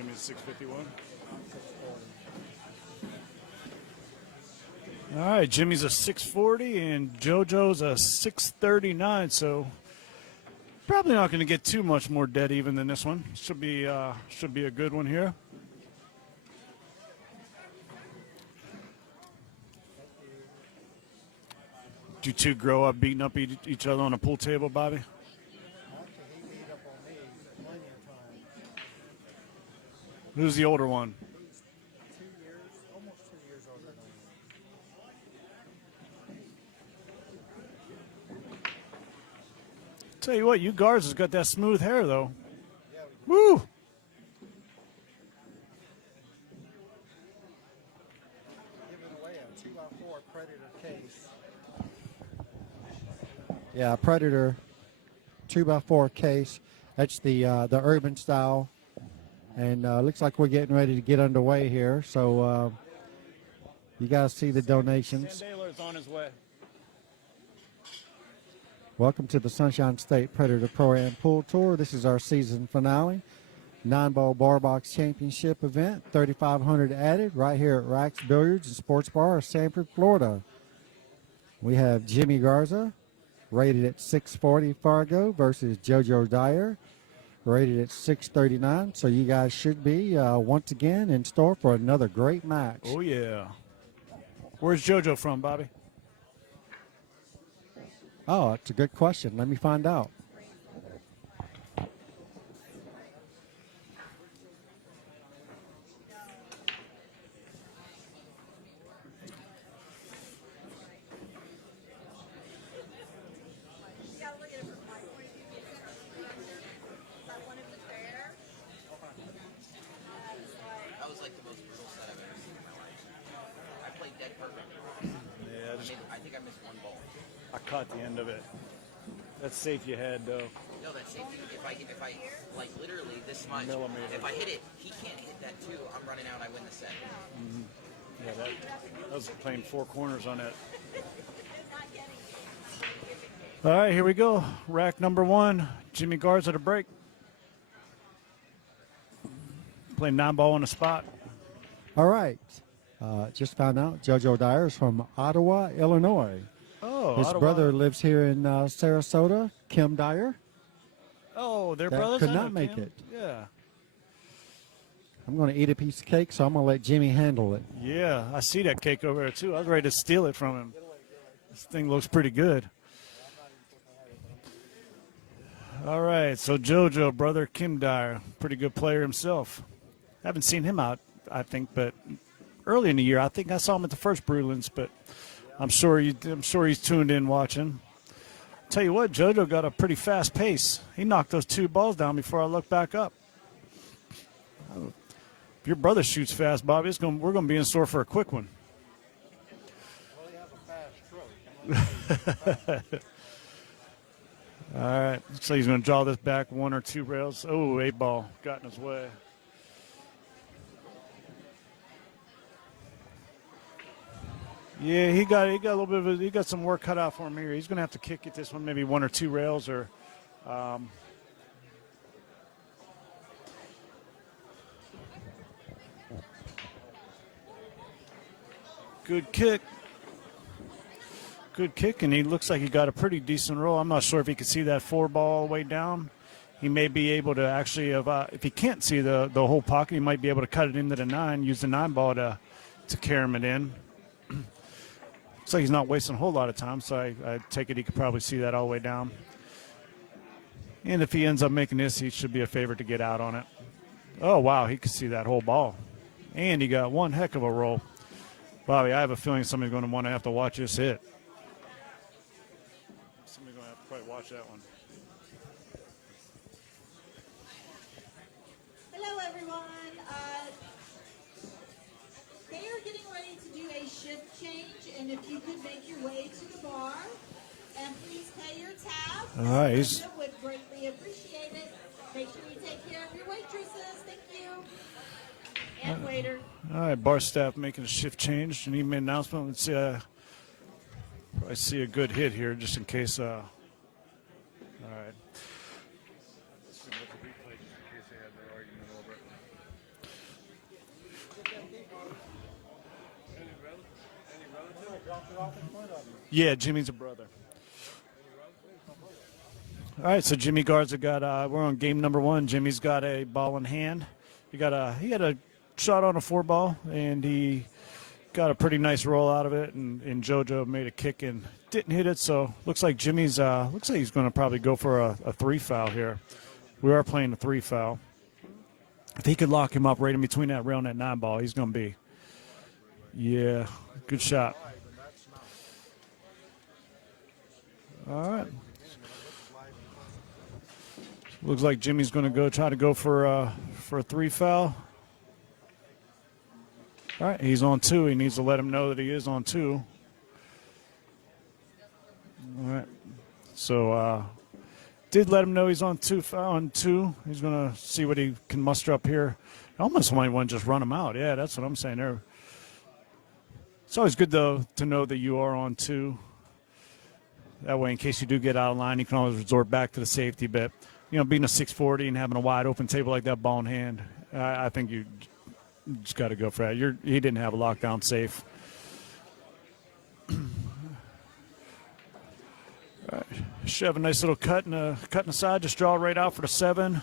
Jimmy's 651. All right, Jimmy's a 640 and JoJo's a 639. So probably not going to get too much more dead even than this one. Should be a good one here. Did you two grow up beating up each other on a pool table, Bobby? Actually, he beat up on me plenty of times. Who's the older one? He's 2 years, almost 2 years older than me. Tell you what, you Garza's got that smooth hair, though. Yeah, Woo! giving away a 2x4 Predator case. Yeah, Predator 2x4 case. That's the urban style, and looks like we're getting ready to get underway here. So you guys see the donations. Sandaler's on his way. Welcome to the Sunshine State Predator Pro-Am Pool Tour. This is our season finale, 9-ball bar box championship event. 3,500 added right here at Rack's Billiards and Sports Bar, Sanford, Florida. We have Jimmy Garza, rated at 640 Fargo versus JoJo Dyer, rated at 639. So you guys should be once again in store for another great match. Oh, yeah. Where's JoJo from, Bobby? Oh, that's a good question. Let me find out. I think I missed one ball. I caught the end of it. That's safe you had, though. No, that's safe. If I like literally this much, Millimeter. if I hit it, he can't hit that too. I'm running out. I win the set. Mm-hmm. Yeah, that was playing four corners on it. All right, here we go. Rack number one. Jimmy Garza at a break. Playing 9-ball on the spot. All right. Just found out JoJo Dyer is from Ottawa, Illinois. Oh, his Ottawa. brother lives here in Sarasota, Kim Dyer. Oh, their that brothers could I not know, make Kim. it. Yeah. I'm going to eat a piece of cake, so I'm going to let Jimmy handle it. Yeah, I see that cake over there, too. I was ready to steal it from him. This thing looks pretty good. All right, so JoJo, brother Kim Dyer, pretty good player himself. Haven't seen him out, I think, but early in the year, I think I saw him at the first Bruins, but I'm sure he's tuned in watching. Tell you what, JoJo got a pretty fast pace. He knocked those 2 balls down before I looked back up. If your brother shoots fast, Bobby, we're going to be in store for a quick one. Well, he has a fast stroke. All right, so he's going to draw this back 1 or 2 rails. Oh, 8 ball got in his way. Yeah, he got a little bit of he got some work cut out for him here. He's going to have to kick it this one, maybe 1 or 2 rails, or good kick. Good kick, and he looks like he got a pretty decent roll. I'm not sure if he can see that 4 ball all the way down. He may be able to actually, if he can't see the whole pocket, he might be able to cut it into the 9, use the 9 ball to carry it in. Looks like he's not wasting a whole lot of time, so I take it he could probably see that all the way down. And if he ends up making this, he should be a favorite to get out on it. Oh, wow, he could see that whole ball. And he got one heck of a roll. Bobby, I have a feeling somebody's going to want to have to watch this hit. Somebody's going to have to probably watch that one. Hello, everyone. They are getting ready to do a shift change, and if you could make your way to the bar and please pay your tab, All right, he's would greatly appreciate it. Make sure you take care of your waitresses. Thank you. And waiter. all right. Bar staff making a shift change, and he made an announcement. Let's probably see a good hit here, just in case. All right. Let's see what the replay, just in case they had their argument over it. Yeah, Jimmy's a brother. All right, so Jimmy Garza got. We're on game number 1. Jimmy's got a ball in hand. He had a shot on a 4-ball, and he got a pretty nice roll out of it. And JoJo made a kick and didn't hit it. So looks like Jimmy's. Looks like he's going to probably go for a 3 foul here. We are playing a 3 foul. If he could lock him up right in between that rail and that 9-ball, he's going to be. Yeah, good shot. All right. Looks like Jimmy's going to try to go for a 3 foul. All right, he's on 2. He needs to let him know that he is on 2. All right. So did let him know he's on 2. He's going to see what he can muster up here. I almost might want to just run him out. Yeah, that's what I'm saying there. It's always good, though, to know that you are on 2. That way, in case you do get out of line, you can always resort back to the safety. But, being a 640 and having a wide open table like that, ball in hand, I think you just got to go for that. He didn't have a lockdown safe. All right. Should have a nice little cut in the side. Just draw right out for the 7.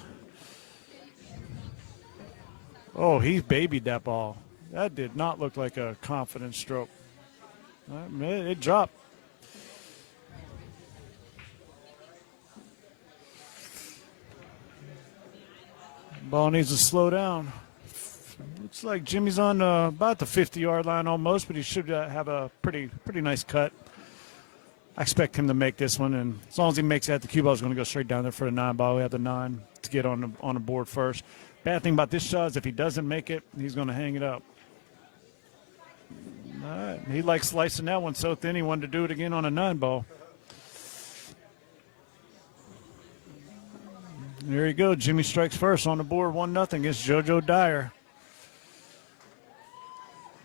Oh, he babied that ball. That did not look like a confident stroke. It dropped. Ball needs to slow down. Looks like Jimmy's on about the 50-yard line almost, but he should have a pretty nice cut. I expect him to make this one, and as long as he makes that, the cue ball is going to go straight down there for the 9-ball. We have the 9 to get on the board first. Bad thing about this shot is if he doesn't make it, he's going to hang it up. All right. He likes slicing that one so thin he wanted to do it again on a 9-ball. There you go. Jimmy strikes first on the board, 1-0 against JoJo Dyer.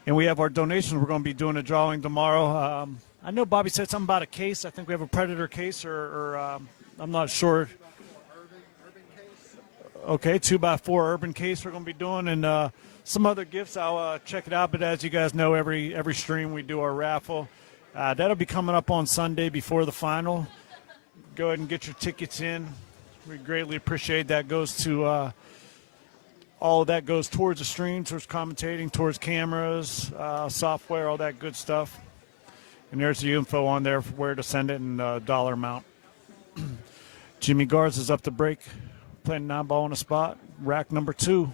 And we have our donations. We're going to be doing a drawing tomorrow. I know Bobby said something about a case. I think we have a Predator case, or I'm not sure. Okay, 2x4 urban case we're going to be doing, and some other gifts. I'll check it out. But as you guys know, every stream we do our raffle. That'll be coming up on Sunday before the final. Go ahead and get your tickets in. We greatly appreciate that. Goes to all of that goes towards the stream, towards commentating, towards cameras, software, all that good stuff. And there's the info on there for where to send it and dollar amount. Jimmy Garza is up to break, playing 9-ball on the spot. Rack number 2.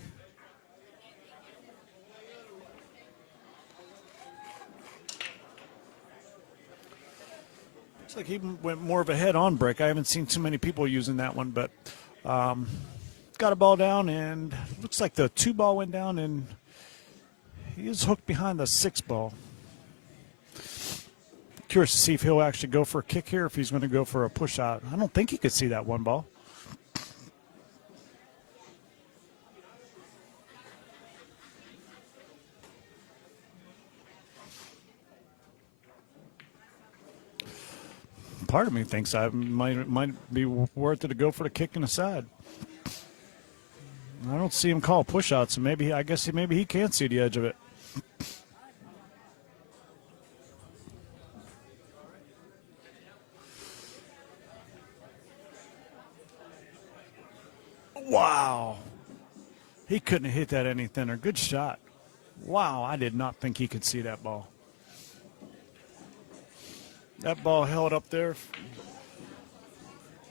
Looks like he went more of a head-on break. I haven't seen too many people using that one, but got a ball down, and looks like the 2-ball went down, and he is hooked behind the 6-ball. Curious to see if he'll actually go for a kick here, if he's going to go for a push out. I don't think he could see that 1-ball. Part of me thinks I might be worth it to go for the kick in the side. I don't see him call push out, so maybe he can't see the edge of it. Wow. He couldn't have hit that any thinner. Good shot. Wow, I did not think he could see that ball. That ball held up there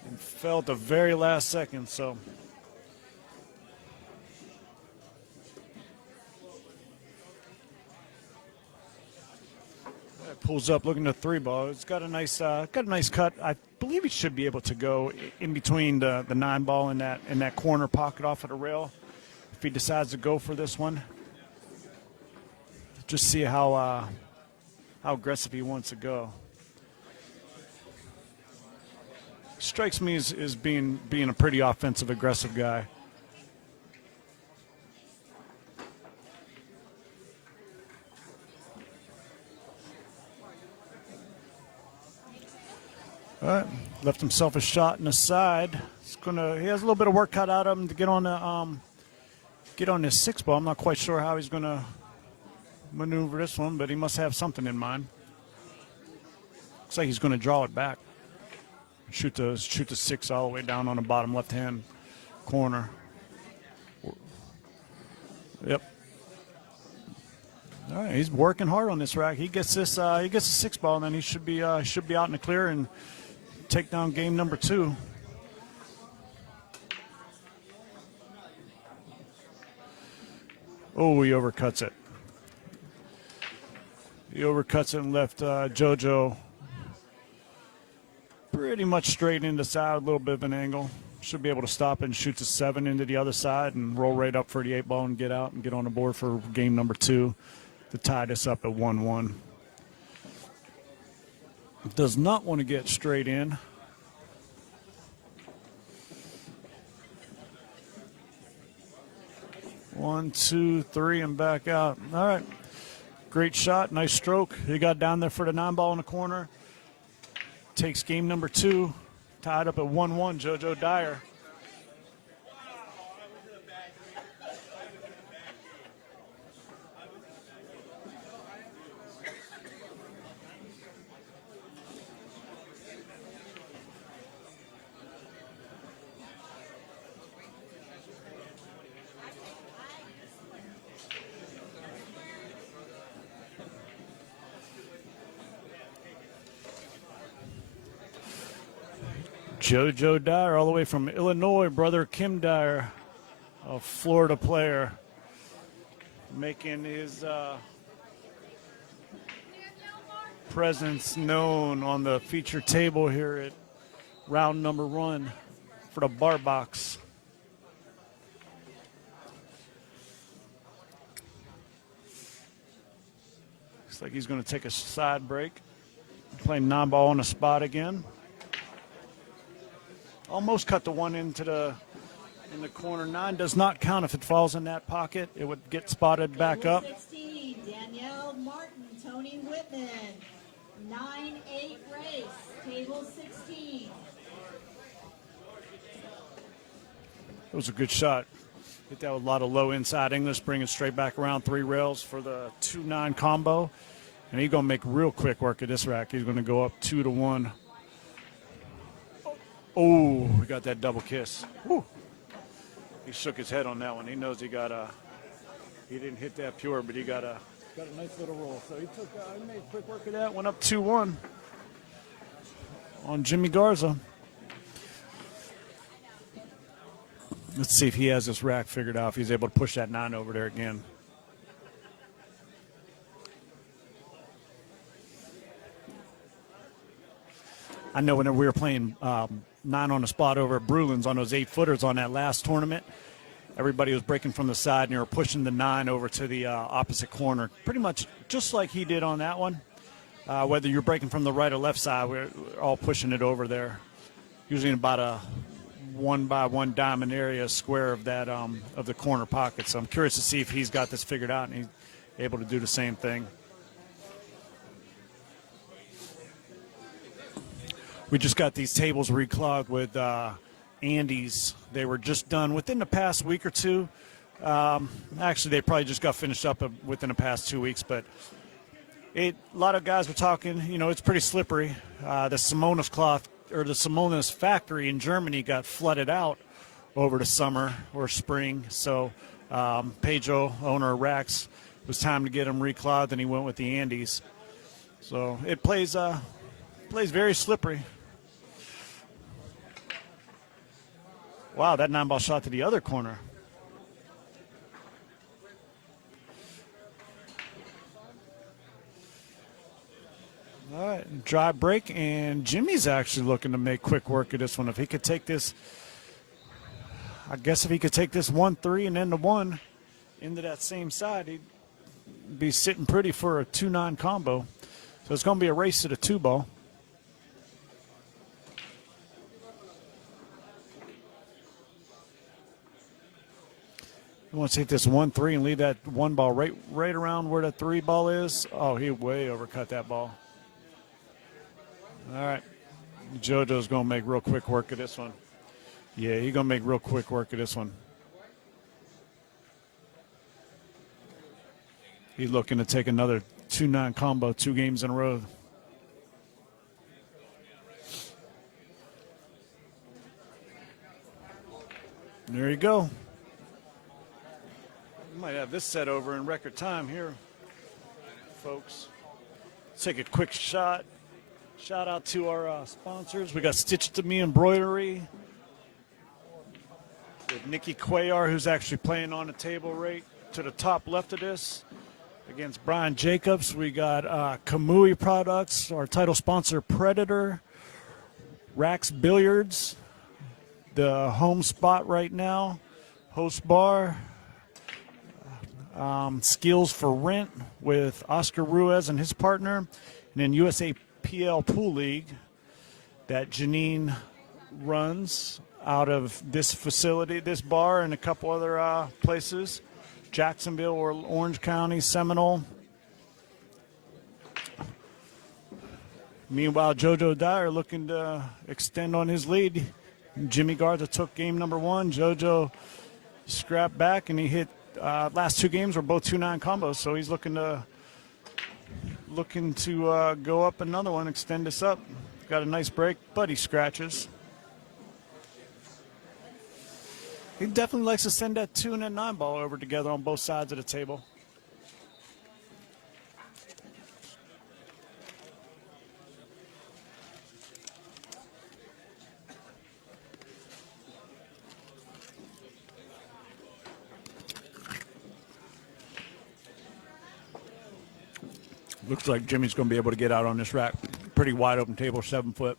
and fell at the very last second, so. That pulls up looking at the 3-ball. It's got a nice cut. I believe he should be able to go in between the 9-ball and that corner pocket off of the rail if he decides to go for this one. Just see how aggressive he wants to go. Strikes me as being a pretty offensive, aggressive guy. All right, left himself a shot in the side. He has a little bit of work cut out of him to get on this 6-ball. I'm not quite sure how he's going to maneuver this one, but he must have something in mind. Looks like he's going to draw it back. Shoot the 6 all the way down on the bottom left-hand corner. Yep. All right, he's working hard on this rack. He gets this. He gets a 6 ball, and then he should be out in the clear and take down game number 2. Oh, he overcuts it. He overcuts it and left JoJo pretty much straight into the side, a little bit of an angle. Should be able to stop it and shoot the 7 into the other side and roll right up for the 8 ball and get out and get on the board for game number 2 to tie this up at 1-1. Does not want to get straight in. One, two, three, and back out. All right. Great shot. Nice stroke. He got down there for the 9 ball in the corner. Takes game number 2. Tied up at 1-1. JoJo Dyer. JoJo Dyer, all the way from Illinois, brother Kim Dyer, a Florida player, making his presence known on the feature table here at round number 1 for the bar box. Looks like he's going to take a side break, playing 9 ball on the spot again. Almost cut the 1 in the corner. 9 does not count if it falls in that pocket. It would get spotted back up. 16, Danielle Martin, Tony Whitman. 9-8 race, table 16. It was a good shot. Hit that with a lot of low inside English, bring it straight back around 3 rails for the 2-9 combo. And he's going to make real quick work of this rack. He's going to go up 2-1. Oh, we got that double kiss. Woo. He shook his head on that one. He knows he didn't hit that pure, but he got a nice little roll. So he made quick work of that. Went up 2-1 on Jimmy Garza. Let's see if he has this rack figured out, if he's able to push that 9 over there again. I know whenever we were playing 9 on the spot over at Brulin's on those 8-footers on that last tournament, everybody was breaking from the side and they were pushing the 9 over to the opposite corner, pretty much just like he did on that one. Whether you're breaking from the right or left side, we're all pushing it over there, usually in about a 1-by-1 diamond area square of that of the corner pocket. So I'm curious to see if he's got this figured out and he's able to do the same thing. We just got these tables reclogged with Andes. They were just done within the past week or 2. Actually, they probably just got finished up within the past 2 weeks. But a lot of guys were talking, it's pretty slippery. The Simonis cloth, or the Simonis factory in Germany, got flooded out over the summer or spring. So Pedro, owner of Rax, it was time to get him reclogged, and he went with the Andes. So it plays very slippery. Wow, that 9-ball shot to the other corner. All right, dry break, and Jimmy's actually looking to make quick work of this one. If he could take this, I guess if he could take this 1-3 and then the 1 into that same side, he'd be sitting pretty for a 2-9 combo. So it's going to be a race to the 2-ball. He wants to hit this 1-3 and leave that 1 ball right around where the 3 ball is. Oh, he way overcut that ball. All right. JoJo's going to make real quick work of this one. Yeah, he's going to make real quick work of this one. He's looking to take another 2-9 combo 2 games in a row. There you go. We might have this set over in record time here, folks. Let's take a quick shot. Shout out to our sponsors. We got Stitch to Me Embroidery with Nikki Cuellar, who's actually playing on the table right to the top left of this. Against Brian Jacobs, we got Kamui Products, our title sponsor Predator, Rax Billiards, the home spot right now, Host Bar, Skills for Rent with Oscar Ruiz and his partner, and then USAPL Pool League that Janine runs out of this facility, this bar, and a couple other places. Jacksonville or Orange County, Seminole. Meanwhile, JoJo Dyer looking to extend on his lead. Jimmy Garza took game number 1. JoJo scrapped back, and he hit last 2 games were both 2-9 combos, so he's looking to go up another one, extend this up. Got a nice break, but he scratches. He definitely likes to send that 2 and that 9 ball over together on both sides of the table. Looks like Jimmy's going to be able to get out on this rack. Pretty wide open table, 7-foot.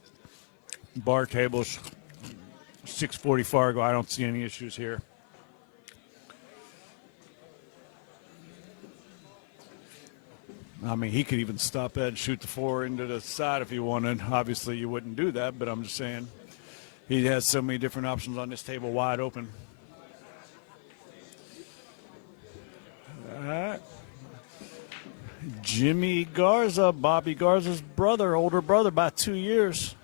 Bar tables, 640 Fargo. I don't see any issues here. I mean, he could even stop that and shoot the 4 into the side if he wanted. Obviously, you wouldn't do that, but I'm just saying he has so many different options on this table, wide open. All right. Jimmy Garza, Bobby Garza's brother, older brother by 2 years,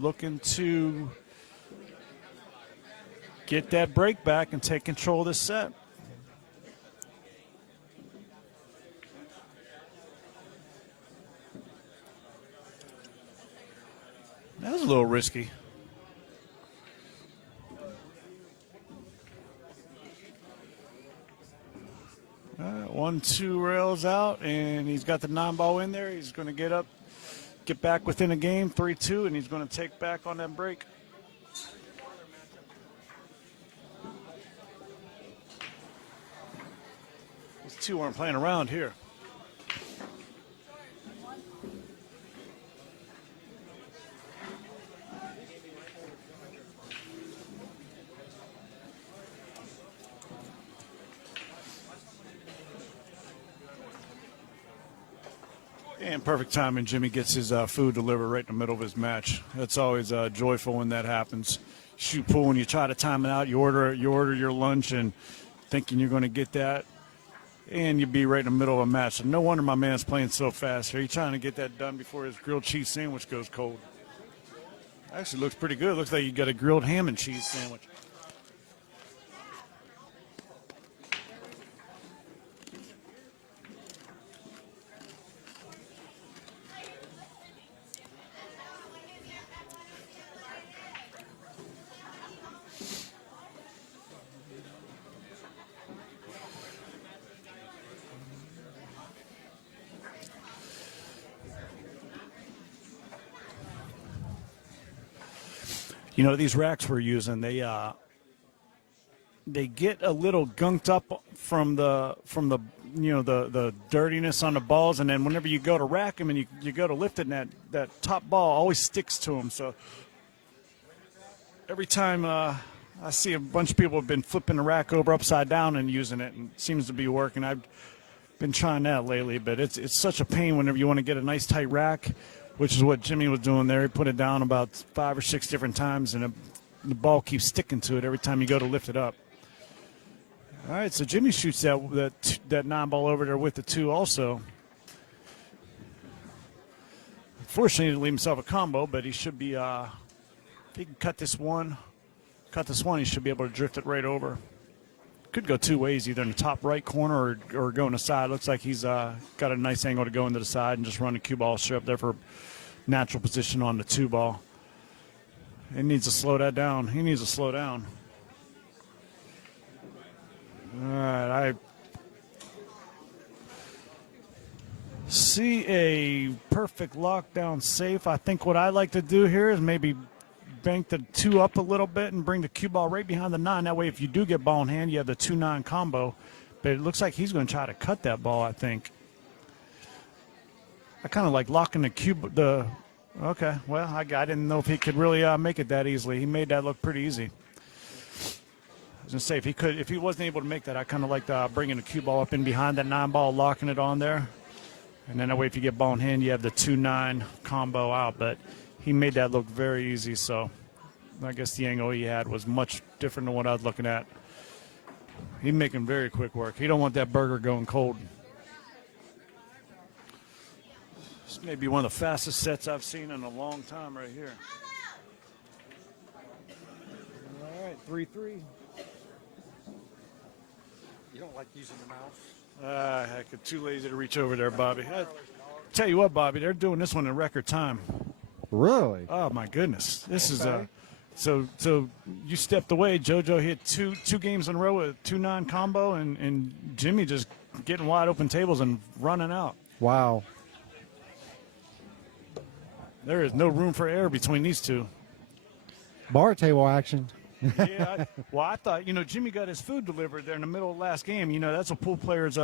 looking to get that break back and take control of this set. That was a little risky. All right, 1-2 rails out, and he's got the 9 ball in there. He's going to get up, get back within a game, 3-2, and he's going to take back on that break. These two aren't playing around here. And perfect timing. Jimmy gets his food delivered right in the middle of his match. That's always joyful when that happens. Shoot pool, when you try to time it out, you order your lunch and thinking you're going to get that, and you be right in the middle of a match. So no wonder my man's playing so fast. Are you trying to get that done before his grilled cheese sandwich goes cold? Actually looks pretty good. Looks like you got a grilled ham and cheese sandwich. You know, these racks we're using, they get a little gunked up from the the dirtiness on the balls, and then whenever you go to rack them and you go to lift it, and that top ball always sticks to them. So every time I see a bunch of people have been flipping the rack over upside down and using it, and it seems to be working. I've been trying that lately, but it's such a pain whenever you want to get a nice tight rack, which is what Jimmy was doing there. He put it down about 5 or 6 different times, and the ball keeps sticking to it every time you go to lift it up. All right, so Jimmy shoots that 9 ball over there with the 2 also. Unfortunately, he didn't leave himself a combo, but he should be, if he can cut this one, he should be able to drift it right over. Could go 2 ways, either in the top right corner or go on the side. Looks like he's got a nice angle to go into the side and just run the cue ball straight up there for natural position on the 2 ball. He needs to slow that down. He needs to slow down. All right, I see a perfect lockdown safe. I think what I like to do here is maybe bank the 2 up a little bit and bring the cue ball right behind the 9. That way, if you do get ball in hand, you have the 2-9 combo. But it looks like he's going to try to cut that ball, I think. I kind of like locking the cube. Okay, well, I didn't know if he could really make it that easily. He made that look pretty easy. I was going to say, if he wasn't able to make that, I kind of like bringing the cue ball up in behind that 9 ball, locking it on there. And then that way, if you get ball in hand, you have the 2-9 combo out. But he made that look very easy, so I guess the angle he had was much different than what I was looking at. He's making very quick work. He don't want that burger going cold. This may be one of the fastest sets I've seen in a long time right here. All right, 3-3. You don't like using the mouse? Heck, I'm too lazy to reach over there, Bobby. I tell you what, Bobby, they're doing this one in record time. Really? Oh my goodness, this Okay. is so you stepped away. JoJo hit two games in a row with 2-9 combo, and Jimmy just getting wide open tables and running out. Wow. There is no room for error between these two. Bar table action. Yeah, I thought, Jimmy got his food delivered there in the middle of the last game. That's what pool players,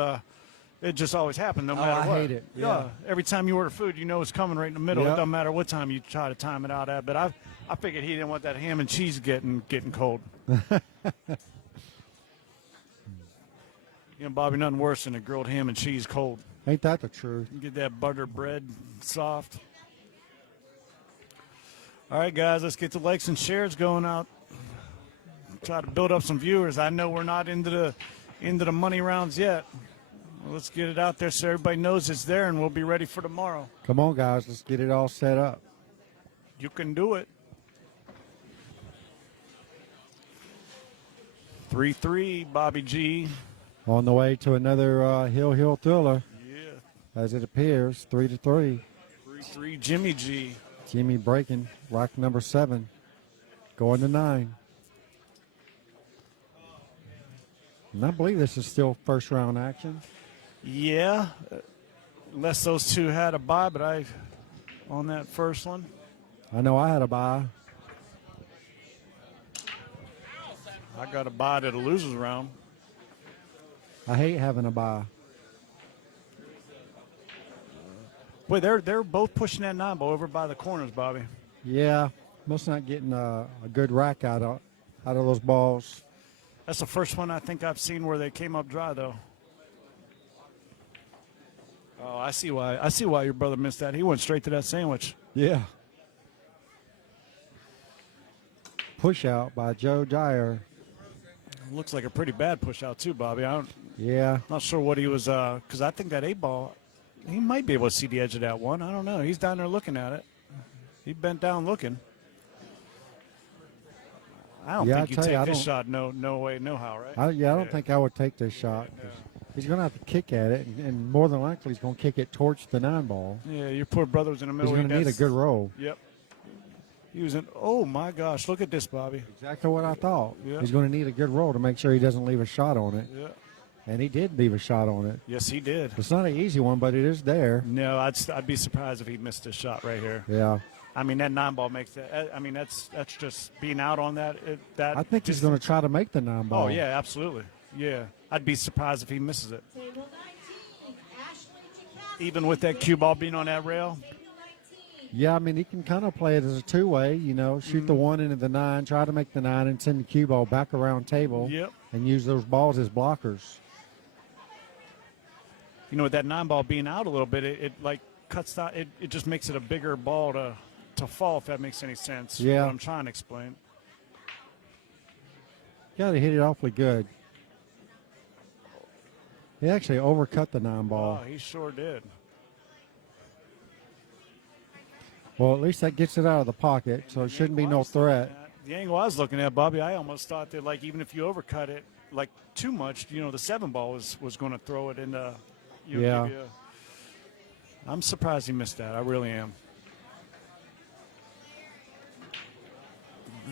it just always happened no matter I what. hate it. Yeah. Every time you order food, it's coming right in the middle. Yep. It doesn't matter what time you try to time it out at. But I figured he didn't want that ham and cheese getting cold. Bobby, nothing worse than a grilled ham and cheese cold. Ain't that the truth? You get that butter bread soft. All right, guys, let's get the likes and shares going out. Try to build up some viewers. I know we're not into the money rounds yet. Well, let's get it out there so everybody knows it's there, and we'll be ready for tomorrow. Come on, guys. Let's get it all set up. You can do it. 3-3, Bobby G. On the way to another Hill thriller, Yeah. as it appears. 3-3. 3-3, Jimmy G. Jimmy breaking. Rock number 7. Going to 9. And I believe this is still first round action. Yeah. Unless those two had a bye, but on that first one. I know I had a bye. I got a bye to the losers round. I hate having a bye. Boy, they're both pushing that 9 ball over by the corners, Bobby. Yeah, must not getting a good rack out of those balls. That's the first one I think I've seen where they came up dry, though. Oh, I see why. I see why your brother missed that. He went straight to that sandwich. Yeah. Push out by Joe Dyer. Looks like a pretty bad push out too, Bobby. Yeah. Not sure what he was, because I think that 8 ball, he might be able to see the edge of that one. I don't know. He's down there looking at it. He bent down looking. I don't think you take this shot. No way, no how, right? I don't think I would take this shot. He's going to have to kick at it, and more than likely he's going to kick it towards the 9 ball. Yeah, your poor brother was in the middle. He's going to need a good roll. Yep. He was in. Oh my gosh! Look at this, Bobby. Exactly what I thought. Yeah. He's going to need a good roll to make sure he doesn't leave a shot on it. Yeah. And he did leave a shot on it. Yes, he did. It's not an easy one, but it is there. No, I'd be surprised if he missed this shot right here. Yeah. I mean, that 9 ball makes that. I mean, that's just being out on that. I think he's going to try to make the 9 ball. Oh yeah, absolutely. Yeah, I'd be surprised if he misses it. Table 19, Ashley Jackowski. Even with that cue ball being on that rail. Table 19. Yeah, I mean, he can kind of play it as a two-way, shoot the 1 into the 9, try to make the 9, and send the cue ball back around table. Yep. And use those balls as blockers. With that 9 ball being out a little bit, it like cuts down. It just makes it a bigger ball to fall, if that makes any sense. Yeah. What I'm trying to explain. Got to hit it awfully good. He actually overcut the 9 ball. Oh, he sure did. Well, at least that gets it out of the pocket, so it shouldn't be no threat. The angle I was looking at, Bobby, I almost thought that, like, even if you overcut it, like, too much, the 7 ball was going to throw it into, Yeah. give you I'm surprised he missed that. I really am.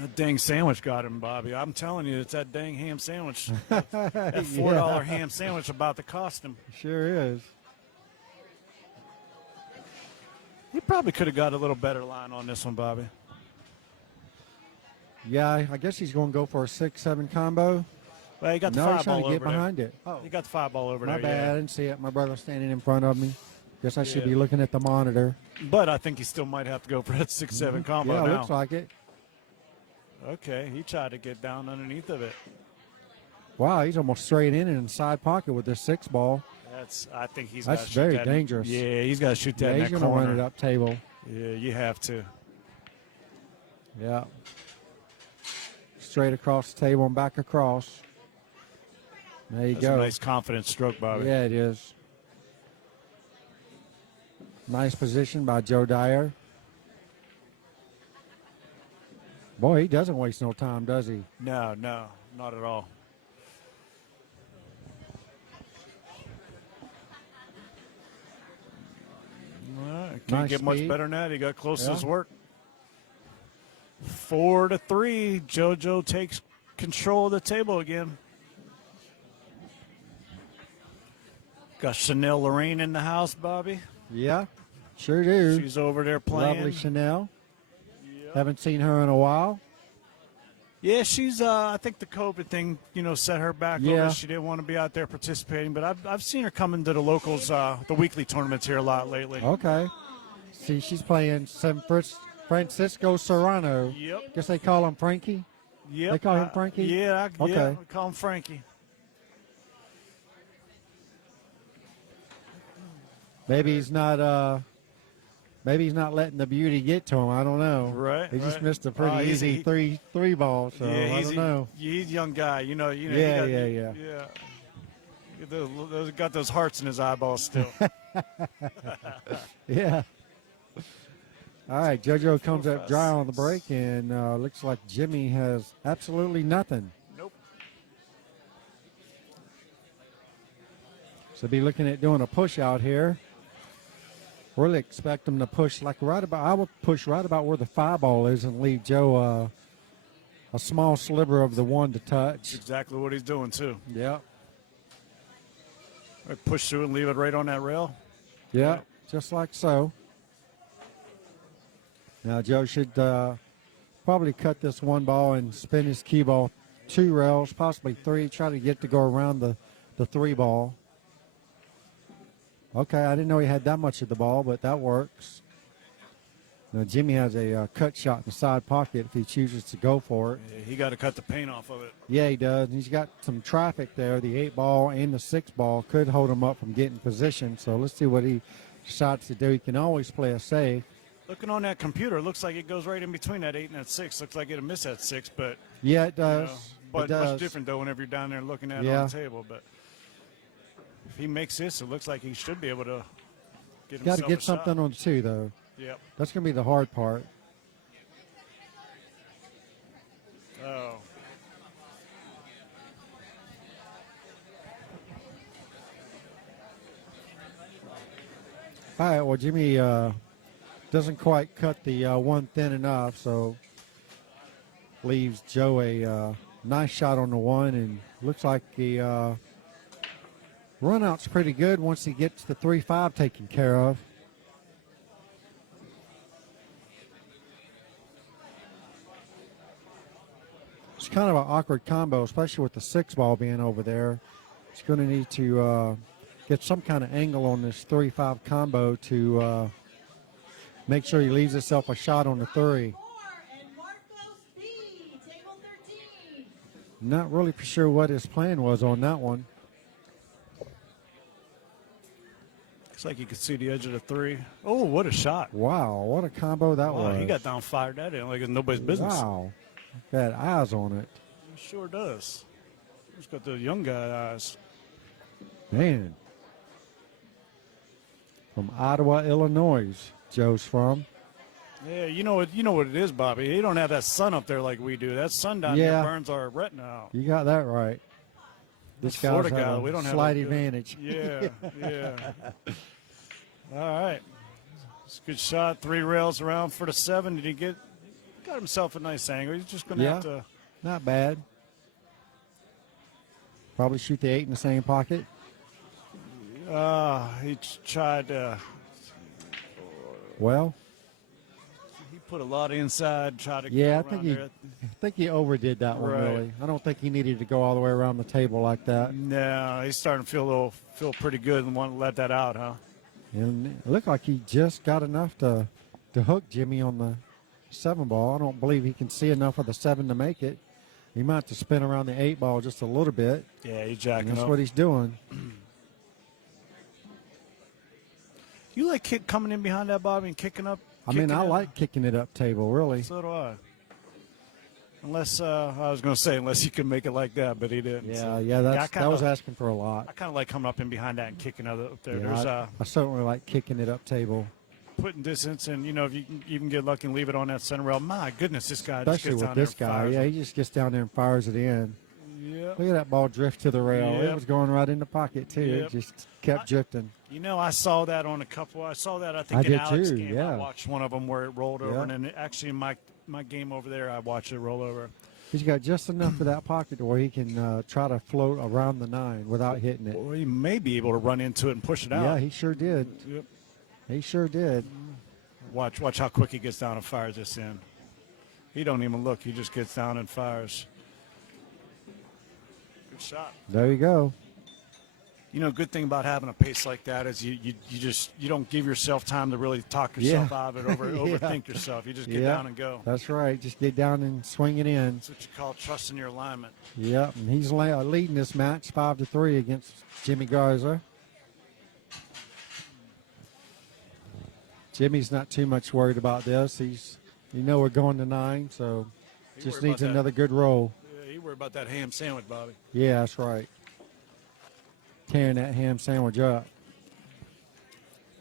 That dang sandwich got him, Bobby. I'm telling you, it's that dang ham sandwich. That $4 ham sandwich about to cost him. Sure is. He probably could have got a little better line on this one, Bobby. Yeah, I guess he's going to go for a 6-7 combo. Well, he got the No, he's five trying ball to get over behind there. it. Oh, He got the 5 ball over my there. bad. Yeah. I didn't see it. My brother standing in front of me. Guess I should Yeah. be looking at the monitor. But I think he still might have to go for that 6-7 combo Yeah, now. looks like it. Okay, he tried to get down underneath of it. Wow, he's almost straight in and inside pocket with this 6 ball. I think he's. That's gotta shoot very that dangerous. Yeah, he's got to shoot that Yeah, in he's that going to corner. run it up table. Yeah, you have to. Yeah. Straight across the table and back across. There you That's go. a nice confident stroke, Bobby. Yeah, it is. Nice position by Joe Dyer. Boy, he doesn't waste no time, does he? No, not at all. Can't Nice get much speed. better than that. He got close to Yeah. his work. 4-3. JoJo takes control of the table again. Got Chanel Lorraine in the house, Bobby. Yeah, sure do. She's over there playing. Lovely Chanel. Yep. Haven't seen her in a while. Yeah, she's. I think the COVID thing, set her back. Yeah. Over. She didn't want to be out there participating, but I've seen her coming to the locals, the weekly tournaments here a lot lately. Okay. See, she's playing San Francisco Serrano. Yep. Guess they call him Frankie. Yep. They call him Frankie? Yeah. Okay. We call him Frankie. Maybe he's not. Maybe he's not letting the beauty get to him. I don't know. Right, He just right. missed a pretty He's- easy he- three ball. So I don't know. He's a young guy. He Yeah, got, yeah. Those got those hearts in his eyeballs still. Yeah. All right, JoJo comes up dry on the break, and looks like Jimmy has absolutely nothing. Nope. So be looking at doing a push out here. Really expect him to push like right about. I would push right about where the 5 ball is and leave Joe a small sliver of the 1 to touch. That's exactly what he's doing too. Yeah. Push through and leave it right on that rail. Yeah, just like so. Now Joe should probably cut this 1 ball and spin his cue ball 2 rails, possibly 3. Try to get to go around the 3 ball. Okay, I didn't know he had that much of the ball, but that works. Now Jimmy has a cut shot in the side pocket if he chooses to go for it. Yeah, he got to cut the paint off of it. Yeah, he does. And he's got some traffic there. The 8 ball and the 6 ball could hold him up from getting position. So let's see what he decides to do. He can always play a safe. Looking on that computer, it looks like it goes right in between that 8 and that 6. Looks like it'll miss that 6, but Yeah, it does. but it does. much different though whenever you're down there looking at it Yeah. on the table. But if he makes this, it looks like he should be able to get Got himself to get a shot. something on the 2, though. Yep. That's going to be the hard part. Oh. All right, well, Jimmy doesn't quite cut the 1 thin enough, so leaves Joe a nice shot on the 1, and looks like the run out's pretty good once he gets the 3-5 taken care of. It's kind of an awkward combo, especially with the 6 ball being over there. He's going to need to get some kind of angle on this 3-5 combo to make sure he leaves himself a shot on the 3. And Marcos B, table 13. Not really for sure what his plan was on that one. Looks like you could see the edge of the 3. Oh, what a shot. Wow, what a combo that Wow, was. he got down fired that in like it's nobody's business. Wow, got eyes on it. He sure does. He's got the young guy eyes. Man. From Ottawa, Illinois, Joe's from. Yeah, you know what it is, Bobby. He don't have that sun up there like we do. That sun down Yeah. there burns our retina out. You got that right. This guy's Florida have guy, a we don't have slight a good- advantage. Yeah, yeah. All right. It's a good shot. 3 rails around for the 7. Did he get got himself a nice angle. He's just going to Yeah. have to. Not bad. Probably shoot the 8 in the same pocket. He tried to. Well, He put a lot inside. Tried to. yeah, go I think around there. I think he overdid that one, Right. really. I don't think he needed to go all the way around the table like that. No, he's starting to feel pretty good and want to let that out, huh? And it looked like he just got enough to hook Jimmy on the 7 ball. I don't believe he can see enough of the 7 to make it. He might have to spin around the 8 ball just a little bit. Yeah, he's And jacking that's up. what he's doing. You like coming in behind that, Bobby, and kicking up? I mean, I it? like kicking it up table, really. So do I. Unless I was going to say unless he could make it like that, but he didn't. Yeah, so. yeah, that kinda, was asking for a lot. I kind of like coming up in behind that and kicking it up there. Yeah, There's I certainly like kicking it up table, putting distance, and if you can even get lucky and leave it on that center rail. My goodness, this guy especially just gets with down this there and guy. fires Yeah, it. he just gets down there and fires it in. Yeah. Look at that ball drift to the rail. It Yep. was going right in the pocket, too. Yep. It just kept drifting. I saw that on a couple. I saw that, I think, I in did Alex's too, game. yeah. I watched one of them where it rolled over, Yeah. and then actually in my game over there, I watched it roll over. He's got just enough of that pocket to where he can try to float around the 9 without hitting it. Or he may be able to run into it and push it out. Yeah, he sure did. Yep. He sure did. Watch how quick he gets down and fires this in. He don't even look. He just gets down and fires. Good shot. There you go. Good thing about having a pace like that is you don't give yourself time to really talk yourself Yeah. out of it, Yeah. overthink yourself. You just get Yeah. down and go. That's right. Just get down and swing it in. That's what you call trusting your alignment. Yep, and he's leading this match 5-3 against Jimmy Garza. Jimmy's not too much worried about this. We're going to 9, so He just worried needs about that. another good roll. Yeah, you worry about that ham sandwich, Bobby. Yeah, that's right. Tearing that ham sandwich up.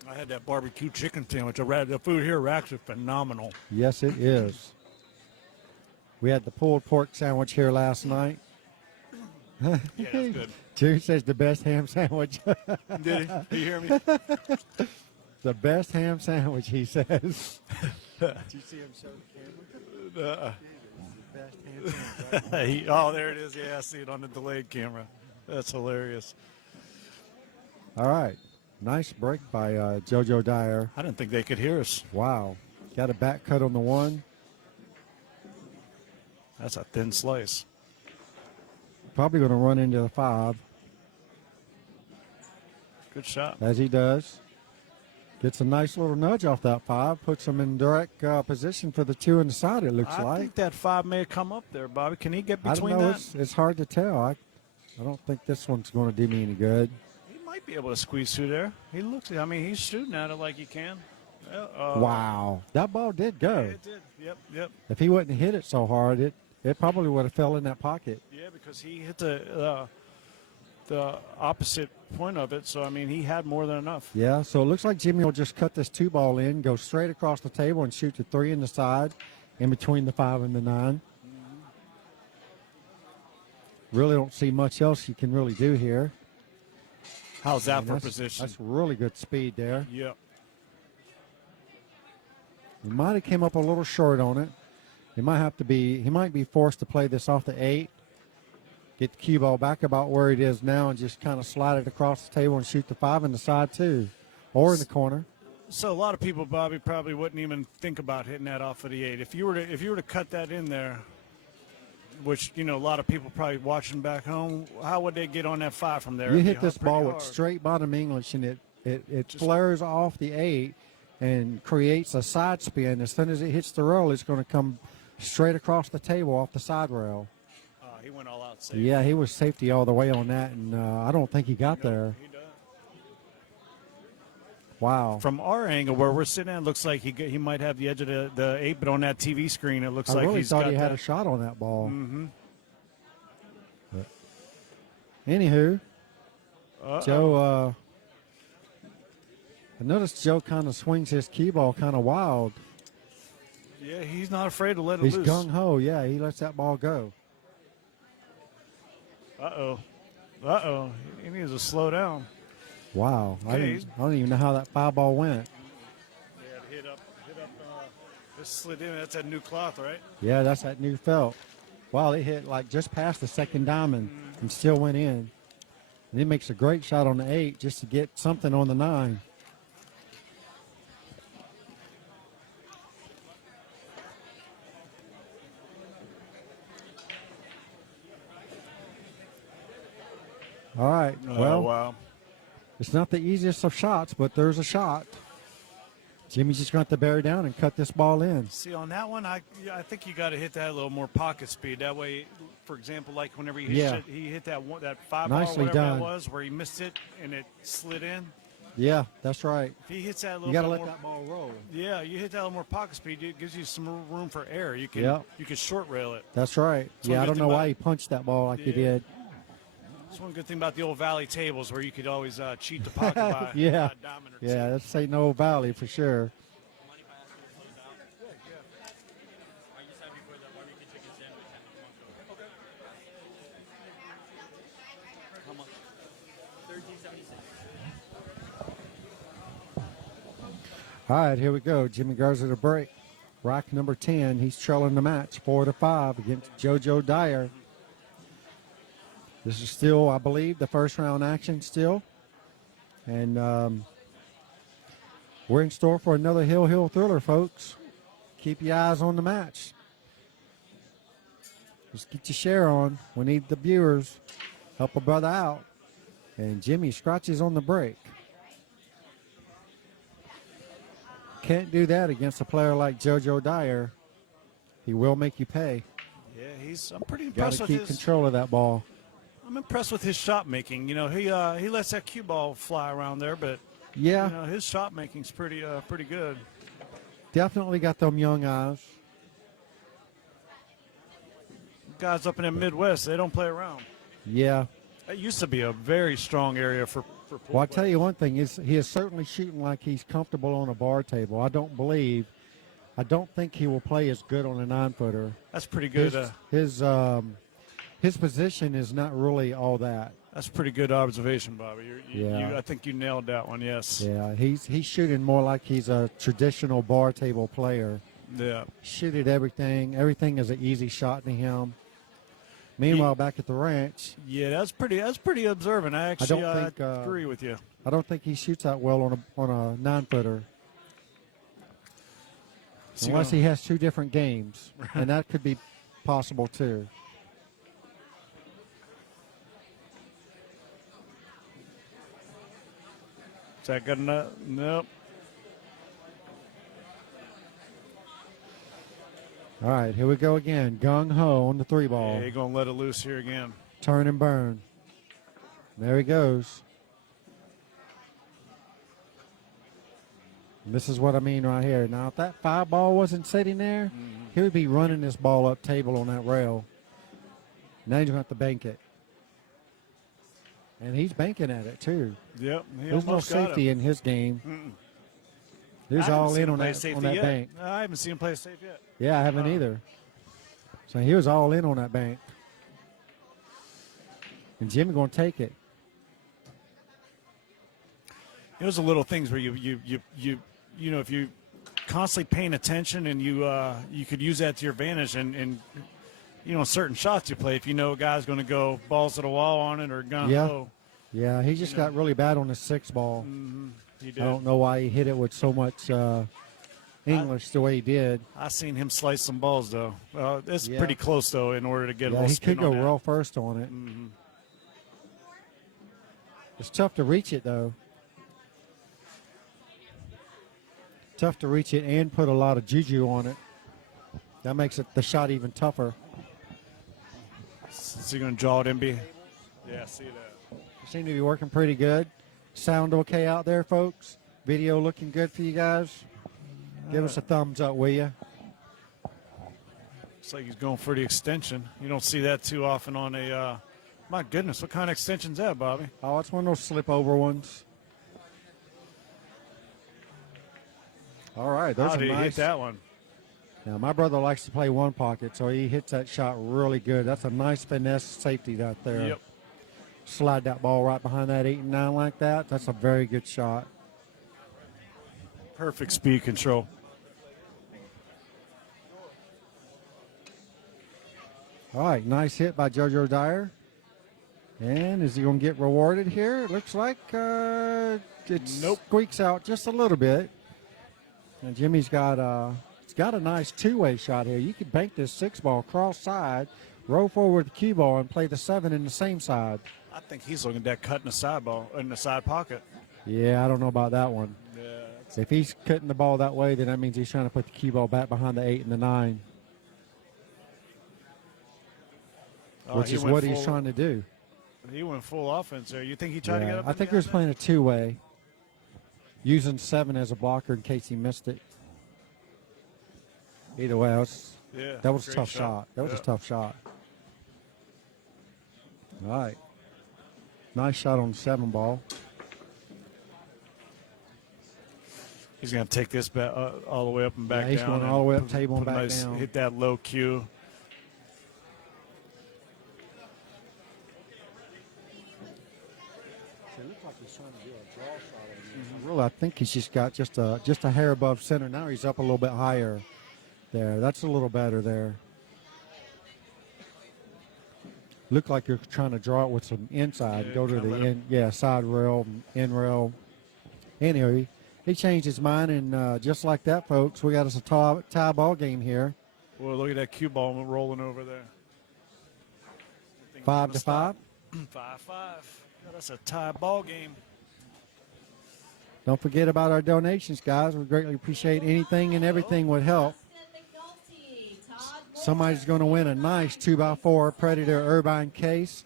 I had that barbecue chicken sandwich. The food here, Rax, is phenomenal. Yes, it is. We had the pulled pork sandwich here last night. Yeah, that's good. Jerry says the best ham sandwich. Did he? You hear me? The best ham sandwich, he says. Did you see him show the camera? Best ham sandwich, right? Oh, there it is. Yeah, I see it on the delayed camera. That's hilarious. All right. Nice break by JoJo Dyer. I didn't think they could hear us. Wow. Got a back cut on the 1. That's a thin slice. Probably going to run into the 5, Good shot. as he does. Gets a nice little nudge off that 5. Puts him in direct position for the 2 in the side, it looks I like. think that 5 may have come up there, Bobby. Can he get I don't between know. that? It's hard to tell. I don't think this one's going to do me any good. He might be able to squeeze through there. He's shooting at it like he can. Wow. That ball did Yeah, go. it did. Yep. If he wouldn't hit it so hard, it probably would have fell in that pocket. Yeah, because he hit the opposite point of it. So, he had more than enough. Yeah, so it looks like Jimmy will just cut this 2 ball in, go straight across the table, and shoot the 3 in the side in between the 5 and the 9. Really don't see much else you can really do here. How's that And for that's, position? That's really good speed there. Yep. He might have came up a little short on it. He might be forced to play this off the 8, get the cue ball back about where it is now, and just kind of slide it across the table and shoot the 5 in the side too, or in the corner. So a lot of people, Bobby, probably wouldn't even think about hitting that off of the 8. If you were to cut that in there, which a lot of people probably watching back home, how would they get on that 5 from there? You It'd hit be this pretty ball with hard. straight bottom English, and it flares off the 8 and creates a side spin. As soon as it hits the rail, it's going to come straight across the table off the side rail. He went all out safe. Yeah, he was safety all the way on that, and I don't think he got there. He does. Wow. From our angle where we're sitting, it looks like he might have the edge of the 8, but on that TV screen, it looks I like really he's thought got he had that. a shot on that ball. Mm-hmm. But anywho, Joe, I noticed Joe kind of swings his cue ball kind of wild. Yeah, he's not afraid to let it He's loose. gung-ho. Yeah, he lets that ball go. Uh-oh. He needs to slow down. Wow. Okay. I don't even know how that 5 ball went. Yeah, hit up This slid in. That's that new cloth, right? Yeah, that's that new felt. Wow, it hit like just past the second diamond and still went in. And it makes a great shot on the 8 just to get something on the 9. All right, well, wow. it's not the easiest of shots, but there's a shot. Jimmy's just going to have to bear down and cut this ball in. See, on that one, I think you got to hit that a little more pocket speed. That way, for example, like whenever he hit that 5 ball, Nicely whatever done. that was, where he missed it and it slid in. Yeah, that's right. If he hits that a little You got to bit let more, that ball roll. yeah, you hit that a little more pocket speed, it gives you some room for error. You can Yep. you can short rail it. That's right. That's one Yeah, I good don't thing know about why it. he punched that ball like he Yeah. did. That's one good thing about the old Valley tables, where you could always cheat the pocket by Yeah. by a diamond or Yeah, two. that's St. Noel Valley for sure. All right, here we go. Jimmy Garza to break. Rack number 10. He's trailing the match 4-5 against JoJo Dyer. This is still, I believe, the first round action still. And we're in store for another Hill thriller, folks. Keep your eyes on the match. Just get your share on. We need the viewers. Help a brother out. And Jimmy scratches on the break. Can't do that against a player like JoJo Dyer. He will make you pay. Yeah, I'm pretty Got impressed to with keep his. control of that ball. I'm impressed with his shot making. You know, he lets that cue ball fly around there, but Yeah, you know, his shot making's pretty good. definitely got them young eyes. Guys up in the Midwest, they don't play around. Yeah. That used to be a very strong area for pool Well, I'll play. tell you one thing. He is certainly shooting like he's comfortable on a bar table. I don't think he will play as good on a 9-footer. That's pretty good. His position is not really all that. That's pretty good observation, Bobby. Yeah. I think you nailed that one. Yes. Yeah, he's shooting more like he's a traditional bar table player. Yeah. Shoot at everything. Everything is an easy shot to him. Meanwhile, back at the ranch, Yeah, that's pretty observant. I actually don't think, agree with you. I don't think he shoots that well on a 9-footer. So Unless he has two different games, and that could be possible too. Is that good enough? Nope. All right, here we go again. Gung ho on the 3-ball. Yeah, you're gonna let it loose here again. Turn and burn. There he goes. And this is what I mean right here. Now, if that 5-ball wasn't sitting there, he would be running this ball up table on that rail. Now he's going to have to bank it. And he's banking at it, too. Yep. He There's no almost got safety it. in his game. I He's haven't all seen in him on play that safety yet. bank. I haven't seen him play safe yet. Yeah, I haven't either. So he was all in on that bank. And Jimmy going to take it. Those are little things where you know, if you constantly paying attention and you could use that to your advantage and you know, certain shots you play, if you know a guy's going to go balls to the wall on it or gun ho. Yeah, he just got really bad on the 6-ball. He I did. don't know why he hit it with so much English the way he did. I seen him slice some balls though. It's Yeah. pretty close though in order to get a Yeah, little he spin could go on that. rail first on it. It's tough to reach it, though. Tough to reach it and put a lot of juju on it. That makes the shot even tougher. Is he going to draw it in? Yeah, see that. Seem to be working pretty good. Sound okay out there, folks? Video looking good for you guys? Give us a thumbs up, will you? Looks like he's going for the extension. You don't see that too often on a. My goodness, what kind of extension's that, Bobby? Oh, it's one of those slip over ones. All right, there's How a did he hit nice. that one? Now, my brother likes to play one pocket, so he hits that shot really good. That's a nice finesse safety out there. Yep. Slide that ball right behind that 8 and 9 like that. That's a very good shot. Perfect speed control. All right, nice hit by JoJo Dyer. And is he going to get rewarded here? It looks like it squeaks out just a little bit. And Jimmy's got he's got a nice two-way shot here. You could bank this 6-ball cross side, roll forward the cue ball, and play the 7 in the same side. I think he's looking at that cut in the side ball, in the side pocket. Yeah, I don't know about that one. Yeah. If he's cutting the ball that way, then that means he's trying to put the cue ball back behind the 8 and the 9, which is what he's trying to do. He went full offense there. You think he tried to get up? I think he was playing a two-way, using 7 as a blocker in case he missed it. Either way, that was a tough shot. That was a tough shot. All right. Nice shot on the 7-ball. He's going to take this back, all the way up and back down. He's going all the way up, table and back down. Hit that low cue. Really, I think he's just got just a hair above center. Now he's up a little bit higher there. That's a little better there. Look like you're trying to draw it with some inside. Go to the side rail, in rail. Anyway, he changed his mind, and just like that, folks, we got us a tie ball game here. Well, look at that cue ball rolling over there. 5-5. 5-5. That's a tie ball game. Don't forget about our donations, guys. We greatly appreciate anything and everything would help. Somebody's going to win a nice 2x4 Predator Irvine case.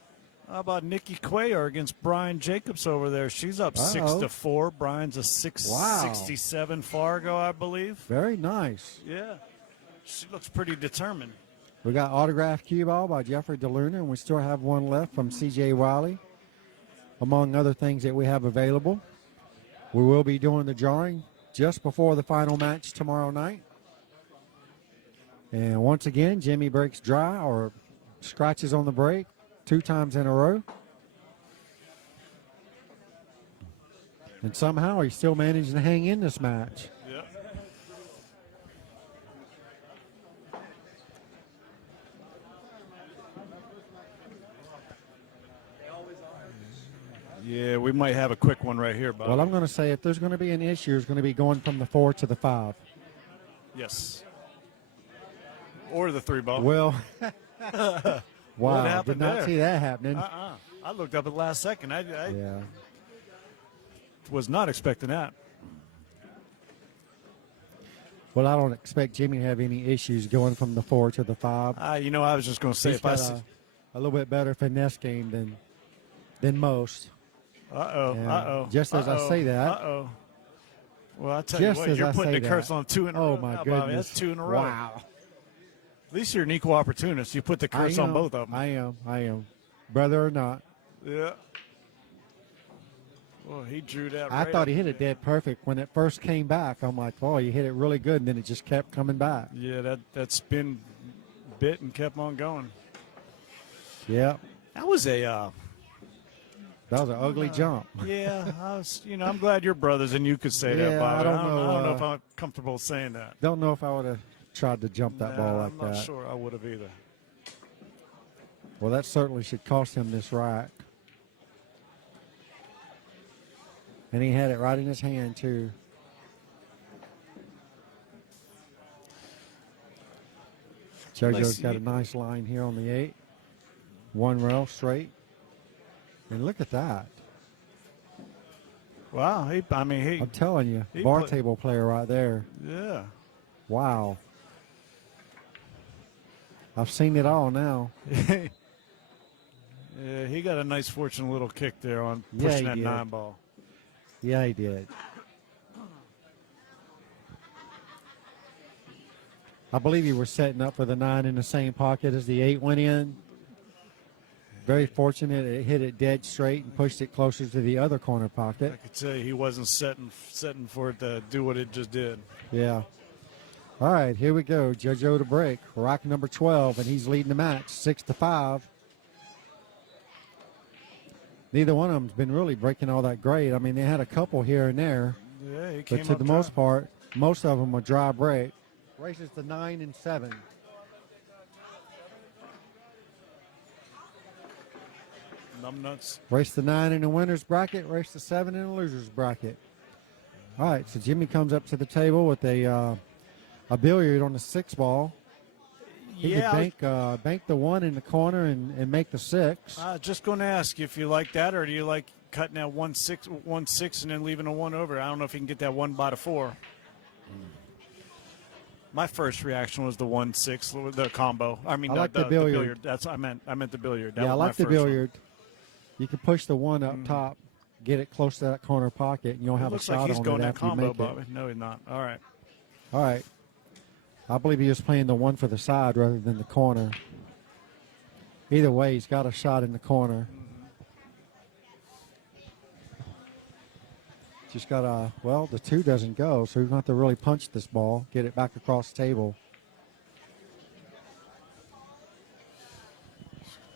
How about Nikki Cuellar against Brian Jacobs over there? She's up 6-4. Brian's a 667 Fargo, I believe. Very nice. Yeah. She looks pretty determined. We got autographed cue ball by Jeffrey DeLuna, and we still have one left from C.J. Wiley, among other things that we have available. We will be doing the drawing just before the final match tomorrow night. And once again, Jimmy breaks dry or scratches on the break 2 times in a row. And somehow he still managed to hang in this match. Yep. Yeah, we might have a quick one right here, Bob. Well, I'm going to say if there's going to be an issue, it's going to be going from the 4 to the 5. Yes. Or the 3-ball. Well, wow, happened did not there? see that happening. I looked up at the last second. I Yeah. was not expecting that. Well, I don't expect Jimmy to have any issues going from the 4 to the 5. I was just going to say, He's if I got see. a little bit better finesse game than most. Just as I say that. Well, I tell you what, you're putting the curse on 2 in a row. Oh, my now, goodness. Bobby. That's 2 in a row. Wow. At least you're an equal opportunist. You put the curse on both of them. I am. Brother or not. Yeah. Well, he drew that I right thought up he hit it dead perfect. When it first came back, I'm like, oh, you hit it really good, and then it just kept coming back. Yeah, that spin bit and kept on going. Yeah. That was an ugly jump. Yeah, I'm glad you're brothers and you could say that, Bob. I don't know if I'm comfortable saying that. Don't know if I would have tried to jump that ball like that. I'm not sure I would have either. Well, that certainly should cost him this rack. And he had it right in his hand, too. JoJo's got a nice line here on the 8. 1 rail straight. And look at that. Wow, I'm telling you, bar table player right there. Yeah. Wow. I've seen it all now. Yeah, he got a nice fortunate little kick there on pushing that 9-ball. Yeah, he did. I believe you were setting up for the 9 in the same pocket as the 8 went in. Very fortunate it hit it dead straight and pushed it closer to the other corner pocket. I could tell you he wasn't setting for it to do what it just did. Yeah. All right, here we go. JoJo to break. Rack number 12, and he's leading the match 6-5. Neither one of them's been really breaking all that great. I mean, they had a couple here and there. Yeah, he came but to the most part, most of them were dry break. Races to 9 and 7. Numbnuts. Race to 9 in the winner's bracket, race to 7 in the loser's bracket. All right, so Jimmy comes up to the table with a billiard on the 6 ball. He could bank the 1 in the corner and make the 6. Just going to ask you if you like that, or do you like cutting that 1-6 and then leaving a 1 over? I don't know if you can get that 1 by the 4. My first reaction was the 1-6, the combo. I mean, I like the billiard. That's what I meant. I meant the billiard. That Yeah, I was like my the first one. billiard. You can push the 1 up top, get it close to that corner pocket, and you don't have a Looks shot like he's on going it that after you combo, make it. Bobby. No, he's not. All right. All right. I believe he was playing the 1 for the side rather than the corner. Either way, he's got a shot in the corner. Just got the 2 doesn't go, so he's going to have to really punch this ball, get it back across the table.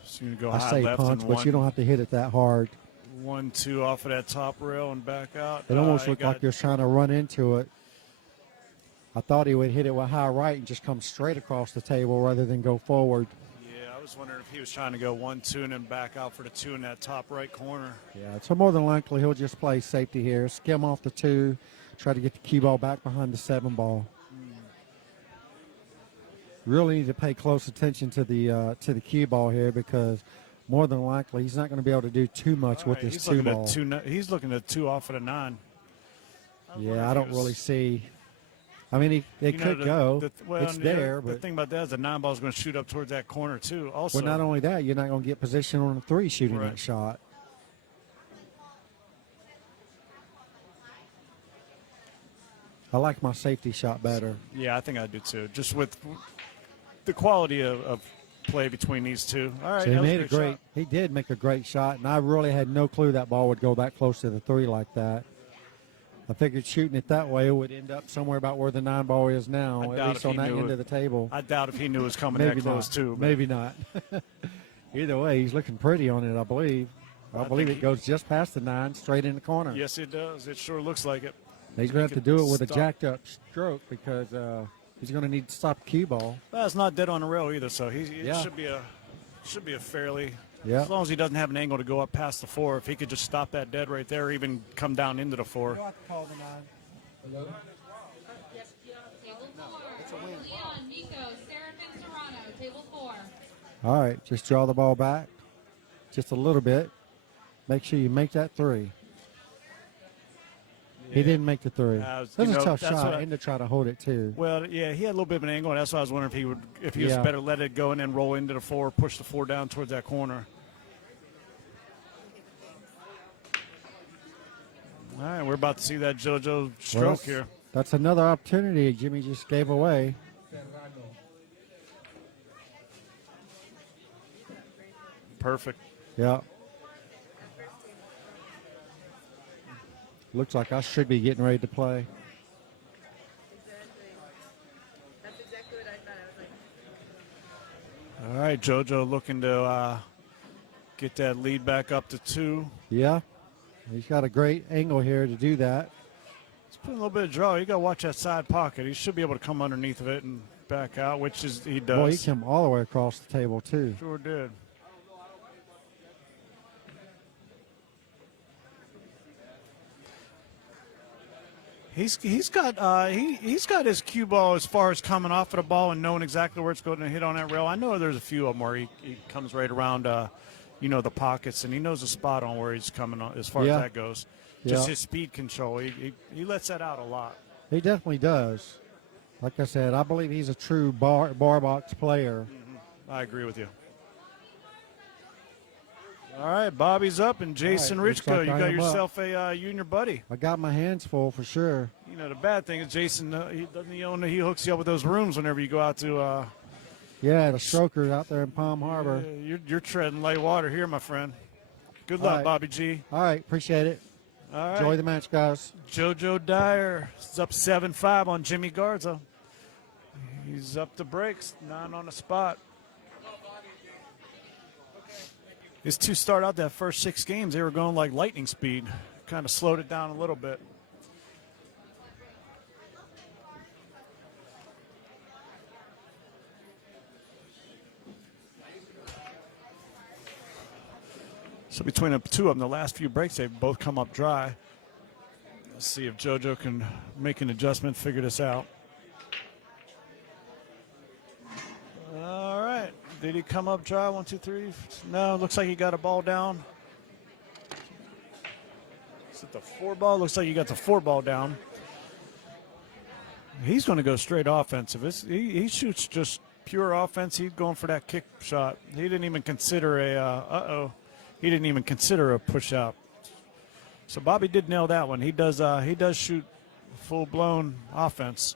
So you go I high say left punch, and but you don't have to hit it that hard. 1-2 off of that top rail and back out. It almost He looked got- like he was trying to run into it. I thought he would hit it with high right and just come straight across the table rather than go forward. Yeah, I was wondering if he was trying to go 1-2 and then back out for the 2 in that top right corner. Yeah, so more than likely he'll just play safety here, skim off the 2, try to get the cue ball back behind the 7 ball. Really need to pay close attention to the cue ball here, because more than likely he's not going to be able to do too much All with right, this 2 ball. He's looking at 2 off of the 9. Yeah, I don't really see. I mean, it could go. It's there, the but thing about that is the 9 ball is going to shoot up towards that corner too. Also, well, not only that, you're not going to get position on the 3 shooting Right. that shot. I like my safety shot better. yeah, I think I do too. Just with the quality of play between these two. All right, So he that was made a great. shot. He did make a great shot, and I really had no clue that ball would go that close to the 3 like that. I figured shooting it that way would end up somewhere about where the 9 ball is now, I at doubt least if on he that knew end it. of the table. I doubt if he knew it was coming Maybe that close not. too. but- Maybe not. Either way, he's looking pretty on it, I believe. I believe think it goes just past the 9, straight in the corner. Yes, it does. It sure looks like it. He's going to have to Make do it it with a stop. jacked up stroke, because he's going to need to stop the cue ball. Well, it's not dead on the rail either, so it Yeah. should be a fairly. Yeah. As long as he doesn't have an angle to go up past the 4, if he could just stop that dead right there, or even come down into the 4. Table 4, Leon, Nico, Seraphin, Serrano, table 4. All right, just draw the ball back just a little bit. Make sure you make that 3. He didn't make the 3. That's a tough that's what shot, I- and to try to hold it too. Well, yeah, he had a little bit of an angle. And that's why I was wondering if he was Yeah. better let it go and then roll into the 4, push the 4 down towards that corner. All right, we're about to see that JoJo stroke here. That's another opportunity Jimmy just gave away. Perfect. Yeah. Looks like I should be getting ready to play. That's exactly what I thought. I was like, All right, JoJo looking to get that lead back up to 2. Yeah. He's got a great angle here to do that. He's putting a little bit of draw. You got to watch that side pocket. He should be able to come underneath of it and back out, which is he does. Boy, he came all the way across the table too. Sure did. He's got his cue ball as far as coming off of the ball and knowing exactly where it's going to hit on that rail. I know there's a few of them where he comes right around the pockets, and he knows the spot on where he's coming on as far Yeah. as that goes. Just Yeah. his speed control. He lets that out a lot. He definitely does. Like I said, I believe he's a true bar box player. I agree with you. All right, Bobby's up, and Jason looks Richko, like you I got am up. yourself you and your buddy. I got my hands full for sure. You know, the bad thing is Jason, he hooks you up with those rooms whenever you go out to. Yeah, the strokers out there in Palm Harbor. You're treading light water here, my friend. Good All luck, right. Bobby G. All right, appreciate it. All right. Enjoy the match, guys. JoJo Dyer is up 7-5 on Jimmy Garza. He's up to breaks, 9 on the spot. His 2 start out that first 6 games, they were going like lightning speed. Kind of slowed it down a little bit. So between the two of them, the last few breaks, they've both come up dry. Let's see if JoJo can make an adjustment, figure this out. All right. Did he come up dry? 1, 2, 3. No, looks like he got a ball down. Is it the 4 ball? Looks like he got the 4 ball down. He's going to go straight offensive. He shoots just pure offense. He's going for that kick shot. He didn't even consider he didn't even consider a push out. So Bobby did nail that one. He does shoot full blown offense.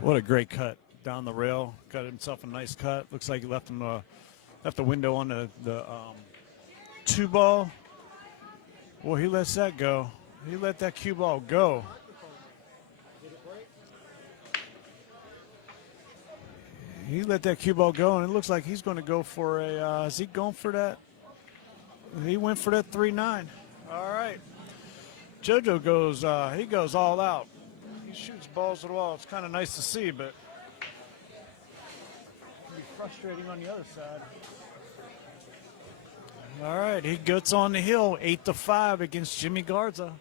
What a great cut down the rail. Got himself a nice cut. Looks like he left the window on the 2 ball. Well, he lets that go. He let that cue ball go. He let that cue ball go, and it looks like he's going to go for a. Is he going for that? He went for that 3-9. All right. JoJo goes. He goes all out. He shoots balls at the wall. It's kind of nice to see, but it can be frustrating on the other side. All right, he gets on the hill, 8-5 against Jimmy Garza.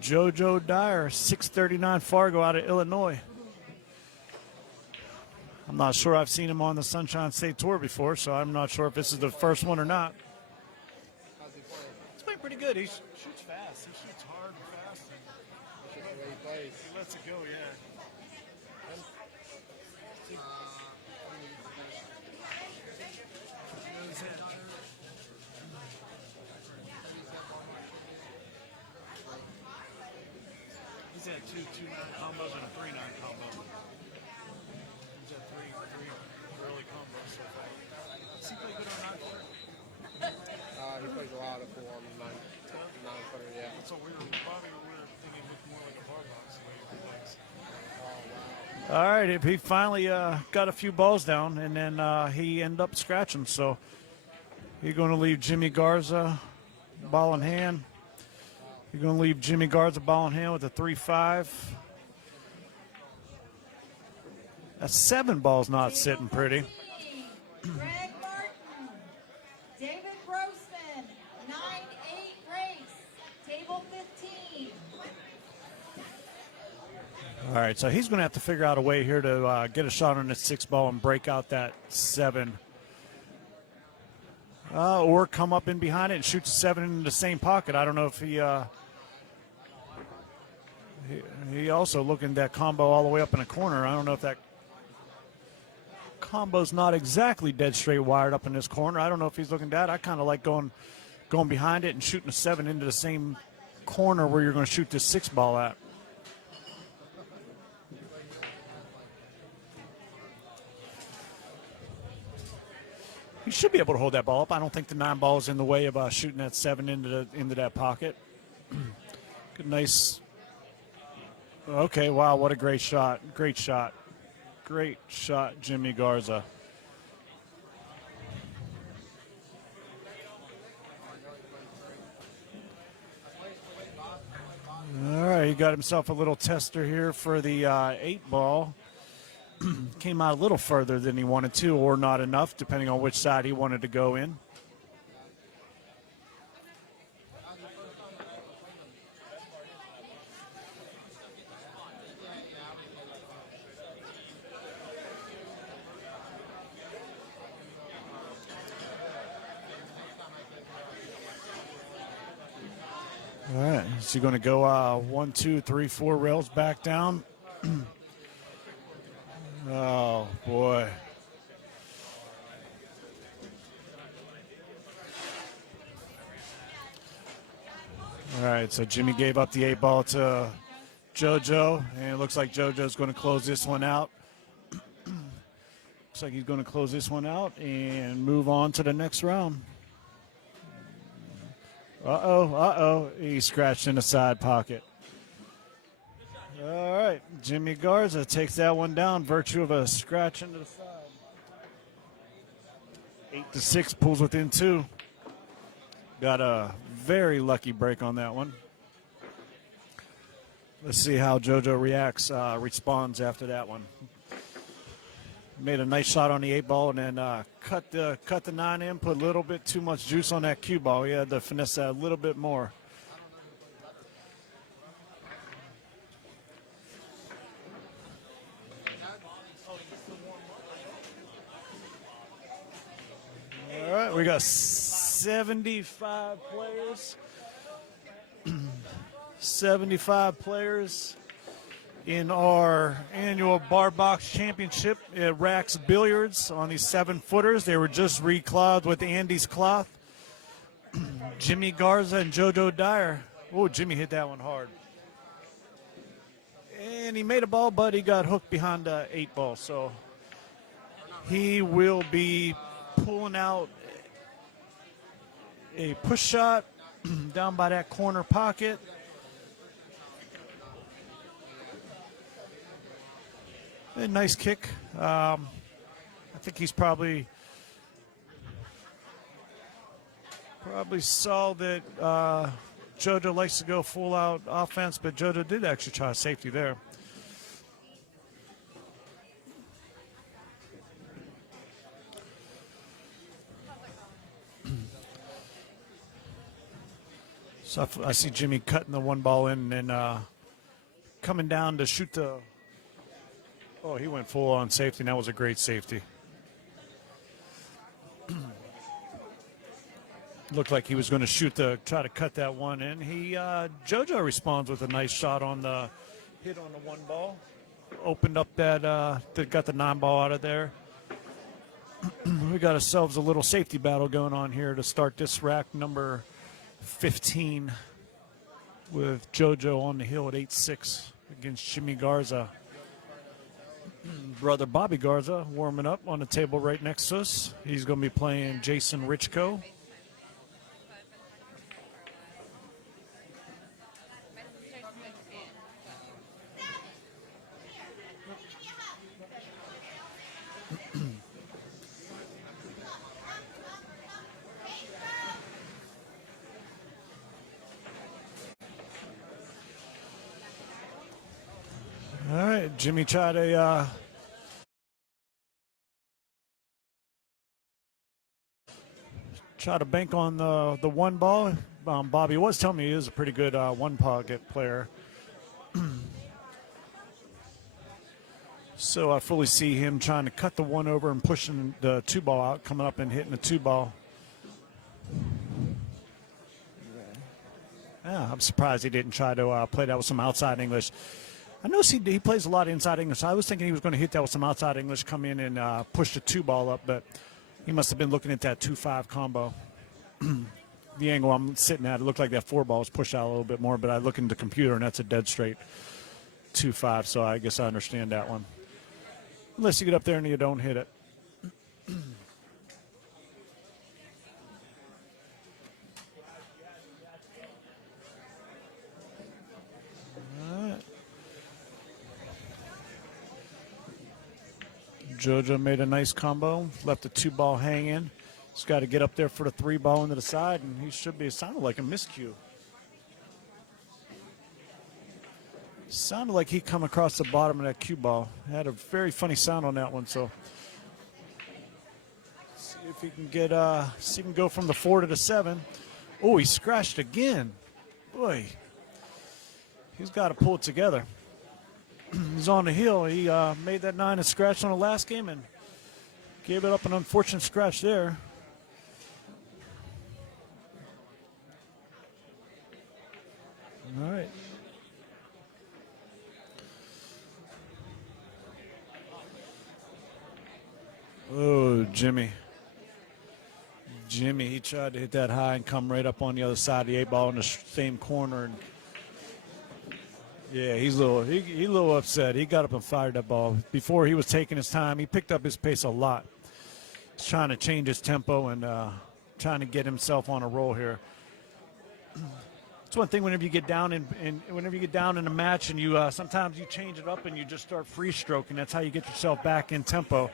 JoJo Dyer, 639 Fargo out of Illinois. I'm not sure I've seen him on the Sunshine State Tour before, so I'm not sure if this is the first one or not. He's playing pretty good. He shoots fast. He shoots hard and fast. He lets it go, yeah. He's had two 9 combos and a 3-9 combo. He's had three early combos so far. Does he play good on 9 footer? He plays a lot of 4 on the 9 footer, yeah. That's what we were thinking it looked more like a bar box the way he plays. Oh, wow. All right, he finally got a few balls down, and then he ended up scratching. So he's going to leave Jimmy Garza ball in hand. You're going to leave Jimmy Garza ball in hand with a 3-5. That 7 ball's not sitting pretty. Greg Martin, David Grossman, 9-8 race, table 15. All right, so he's going to have to figure out a way here to get a shot on this 6 ball and break out that 7. Or come up in behind it and shoot the 7 in the same pocket. I don't know if he also looking at that combo all the way up in the corner. I don't know if that combo's not exactly dead straight wired up in this corner. I don't know if he's looking at that. I kind of like going behind it and shooting a 7 into the same corner where you're going to shoot this 6 ball at. He should be able to hold that ball up. I don't think the 9 ball is in the way of shooting that 7 into that pocket. Good, nice. Okay, wow, what a great shot. Great shot. Great shot, Jimmy Garza. All right, he got himself a little tester here for the 8 ball. Came out a little further than he wanted to, or not enough, depending on which side he wanted to go in. All right, is he going to go 1, 2, 3, 4 rails back down? Oh, boy. All right, so Jimmy gave up the 8 ball to JoJo, and it looks like JoJo's going to close this one out. Looks like he's going to close this one out and move on to the next round. Uh-oh. He scratched in the side pocket. All right, Jimmy Garza takes that one down, virtue of a scratch into the side. 8-6, pulls within 2. Got a very lucky break on that one. Let's see how JoJo responds after that one. Made a nice shot on the 8-ball and then cut the 9 in, put a little bit too much juice on that cue ball. He had to finesse that a little bit more. All right, we got 75 players. 75 players in our annual Bar Box Championship at Rax Billiards on these 7-footers. They were just recloth with Andy's cloth. Jimmy Garza and JoJo Dyer. Oh, Jimmy hit that one hard. And he made a ball, but he got hooked behind the 8-ball. So he will be pulling out a push shot down by that corner pocket. A nice kick. I think he's probably saw that JoJo likes to go full out offense, but JoJo did actually try safety there. So I see Jimmy cutting the 1 ball in and coming down to shoot the. Oh, he went full on safety, and that was a great safety. Looked like he was going to try to cut that one in. JoJo responds with a nice shot on the hit on the 1 ball. Opened up that got the 9 ball out of there. We got ourselves a little safety battle going on here to start this rack number 15 with JoJo on the hill at 8-6 against Jimmy Garza. Brother Bobby Garza warming up on the table right next to us. He's going to be playing Jason Richco. All right, Jimmy tried a try to bank on the 1 ball. Bobby was telling me he is a pretty good 1 pocket player. So I fully see him trying to cut the 1 over and pushing the 2 ball out, coming up and hitting the 2 ball. Yeah, I'm surprised he didn't try to play that with some outside English. I know he plays a lot of inside English. I was thinking he was going to hit that with some outside English, come in and push the 2 ball up, but he must have been looking at that 2-5 combo. The angle I'm sitting at, it looked like that 4 ball was pushed out a little bit more, but I look in the computer and that's a dead straight 2-5, so I guess I understand that one. Unless you get up there and you don't hit it. JoJo made a nice combo, left the 2 ball hanging. He's got to get up there for the 3 ball into the side, and he should be. It sounded like a miscue. Sounded like he come across the bottom of that cue ball. Had a very funny sound on that one. So see if he can get. See if he can go from the 4 to the 7. Oh, he scratched again. Boy, he's got to pull it together. He's on the hill. He made that 9 and scratch on the last game and gave it up an unfortunate scratch there. All right. Oh, Jimmy. He tried to hit that high and come right up on the other side of the 8 ball in the same corner. And yeah, he's a little upset. He got up and fired that ball. Before he was taking his time, he picked up his pace a lot. He's trying to change his tempo and trying to get himself on a roll here. It's one thing whenever you get down in a match and you sometimes you change it up and you just start free stroking. That's how you get yourself back in tempo.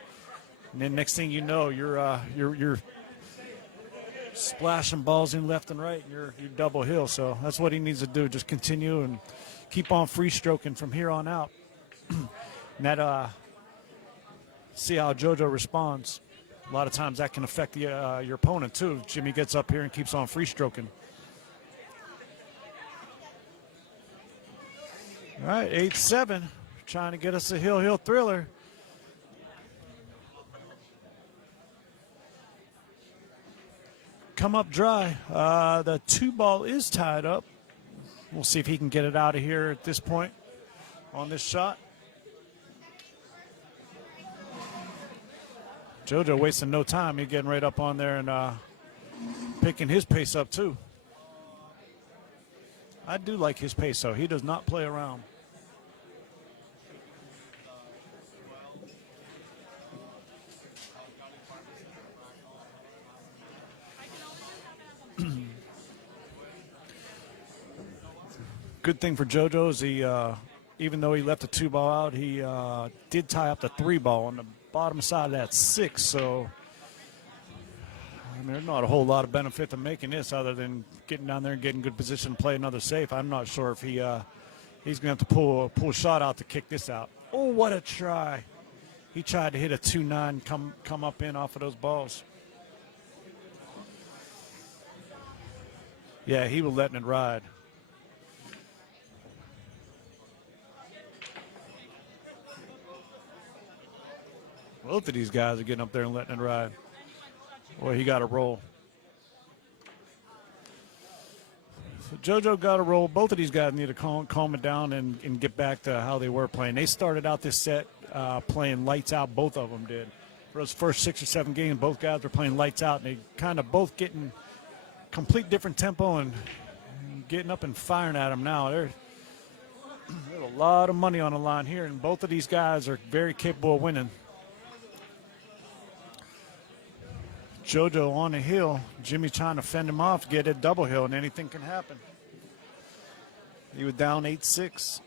And then next thing you know, you're splashing balls in left and right, and you're double hill. So that's what he needs to do. Just continue and keep on free stroking from here on out. And that see how JoJo responds. A lot of times that can affect the, your opponent too. Jimmy gets up here and keeps on free stroking. All right, 8-7, trying to get us a hill thriller. Come up dry. The 2-ball is tied up. We'll see if he can get it out of here at this point on this shot. JoJo wasting no time. He's getting right up on there and picking his pace up too. I do like his pace though. He does not play around. Good thing for JoJo is he, even though he left the 2-ball out, he did tie up the 3-ball on the bottom side of that 6. So, I mean, there's not a whole lot of benefit to making this other than getting down there and getting good position to play another safe. I'm not sure if he's going to have to pull a shot out to kick this out. Oh, what a try. He tried to hit a 2-9, come up in off of those balls. Yeah, he was letting it ride. Both of these guys are getting up there and letting it ride. Boy, he got a roll. So JoJo got a roll. Both of these guys need to calm it down and get back to how they were playing. They started out this set playing lights out. Both of them did. For those first 6 or 7 games, both guys were playing lights out, and they kind of both getting complete different tempo and getting up and firing at them now. There's a lot of money on the line here, and both of these guys are very capable of winning. JoJo on the hill. Jimmy trying to fend him off, get a double hill, and anything can happen. He was down 8-6.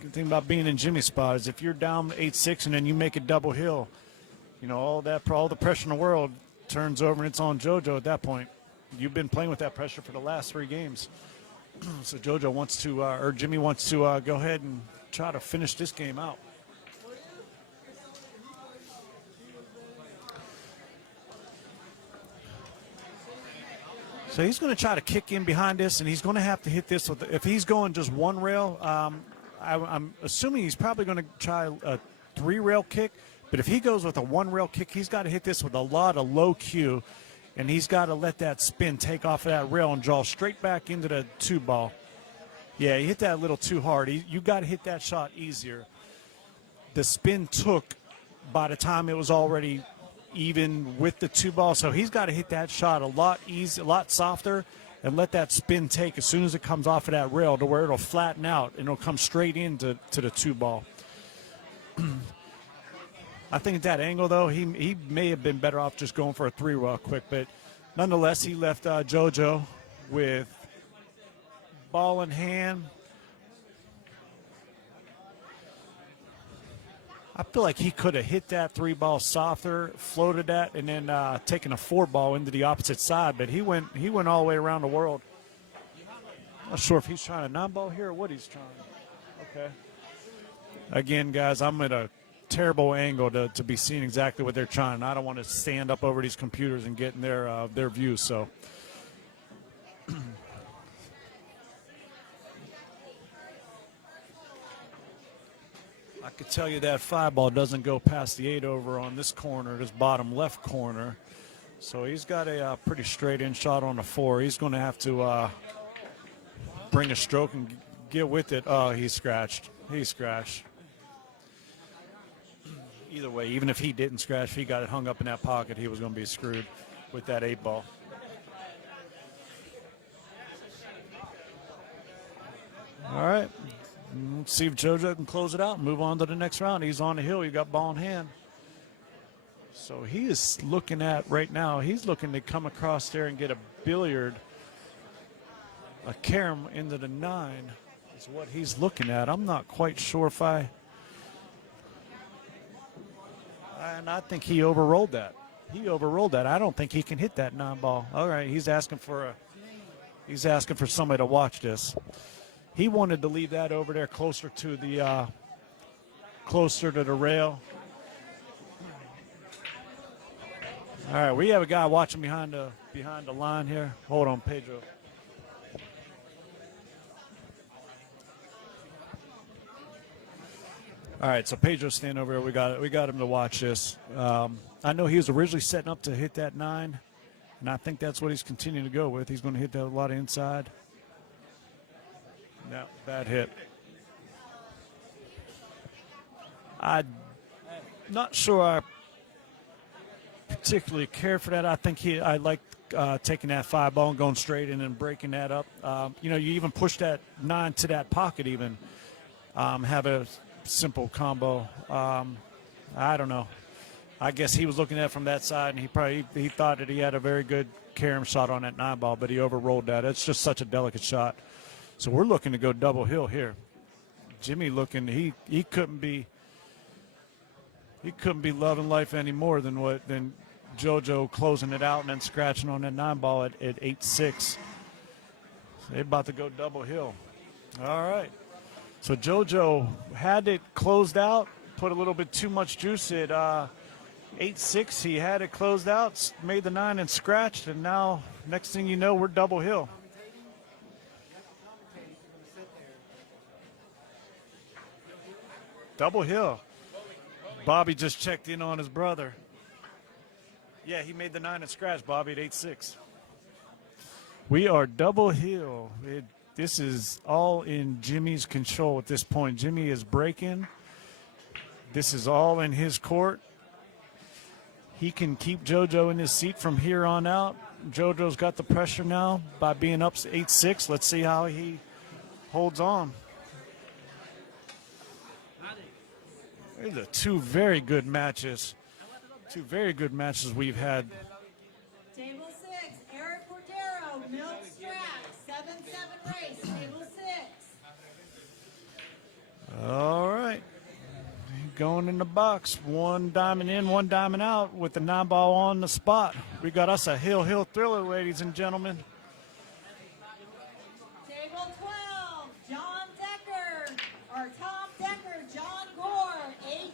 Good thing about being in Jimmy's spot is if you're down 8-6 and then you make a double hill, you know, all the pressure in the world turns over and it's on JoJo at that point. You've been playing with that pressure for the last 3 games. So JoJo wants to, or Jimmy wants to go ahead and try to finish this game out. So he's going to try to kick in behind this, and he's going to have to hit this. If he's going just 1 rail, I'm assuming he's probably going to try a 3-rail kick. But if he goes with a 1-rail kick, he's got to hit this with a lot of low Q, and he's got to let that spin take off of that rail and draw straight back into the 2-ball. Yeah, he hit that a little too hard. You got to hit that shot easier. The spin took by the time it was already even with the 2-ball, so he's got to hit that shot a lot softer and let that spin take as soon as it comes off of that rail to where it'll flatten out and it'll come straight into the 2-ball. I think at that angle, though, he may have been better off just going for a 3-rail quick, but nonetheless, he left JoJo with ball in hand. I feel like he could have hit that 3-ball softer, floated that, and then taken a 4-ball into the opposite side. But he went all the way around the world. Not sure if he's trying a 9-ball here or what he's trying. Okay. Again, guys, I'm at a terrible angle to be seeing exactly what they're trying. I don't want to stand up over these computers and get in their view. So. I could tell you that 5-ball doesn't go past the 8 over on this corner, this bottom left corner. So he's got a pretty straight in shot on the 4. He's going to have to bring a stroke and get with it. Oh, he scratched. He scratched. Either way, even if he didn't scratch, if he got it hung up in that pocket, he was going to be screwed with that 8-ball. All right. Let's see if JoJo can close it out and move on to the next round. He's on the hill. He got ball in hand. So he is looking at right now, he's looking to come across there and get a billiard, a carom into the 9 is what he's looking at. I'm not quite sure if I And I think he overrolled that. I don't think he can hit that 9-ball. All right, he's asking for somebody to watch this. He wanted to leave that over there closer to the rail. All right, we have a guy watching behind the line here. Hold on, Pedro. All right, so Pedro's standing over here. We got him to watch this. I know he was originally setting up to hit that 9, and I think that's what he's continuing to go with. He's going to hit that a lot of inside. No, bad hit. I'm not sure I particularly care for that. I think I like taking that 5-ball and going straight in and breaking that up. You even push that 9 to that pocket even. Have a simple combo. I don't know. I guess he was looking at it from that side, and he thought that he had a very good carom shot on that 9-ball, but he overrolled that. It's just such a delicate shot. So we're looking to go double hill here. Jimmy looking, he couldn't be loving life any more than JoJo closing it out and then scratching on that 9-ball at 8-6. So they're about to go double hill. All right. So JoJo had it closed out, put a little bit too much juice at 8-6. He had it closed out, made the 9 and scratched, and now next thing you know, we're double hill. Double hill. Bobby just checked in on his brother. Yeah, he made the 9 and scratch, Bobby, at 8-6. We are double hill. This is all in Jimmy's control at this point. Jimmy is breaking. This is all in his court. He can keep JoJo in his seat from here on out. JoJo's got the pressure now by being up 8-6. Let's see how he holds on. These are two very good matches. Two very good matches we've had. Table 6, Eric Cordero, Milk Strack, 7-7 race, table 6. All right. Going in the box. 1 diamond in, 1 diamond out with the 9-ball on the spot. We got us a hill thriller, ladies and gentlemen. Table 12, John Decker, or Tom Decker, John Gore, 8-9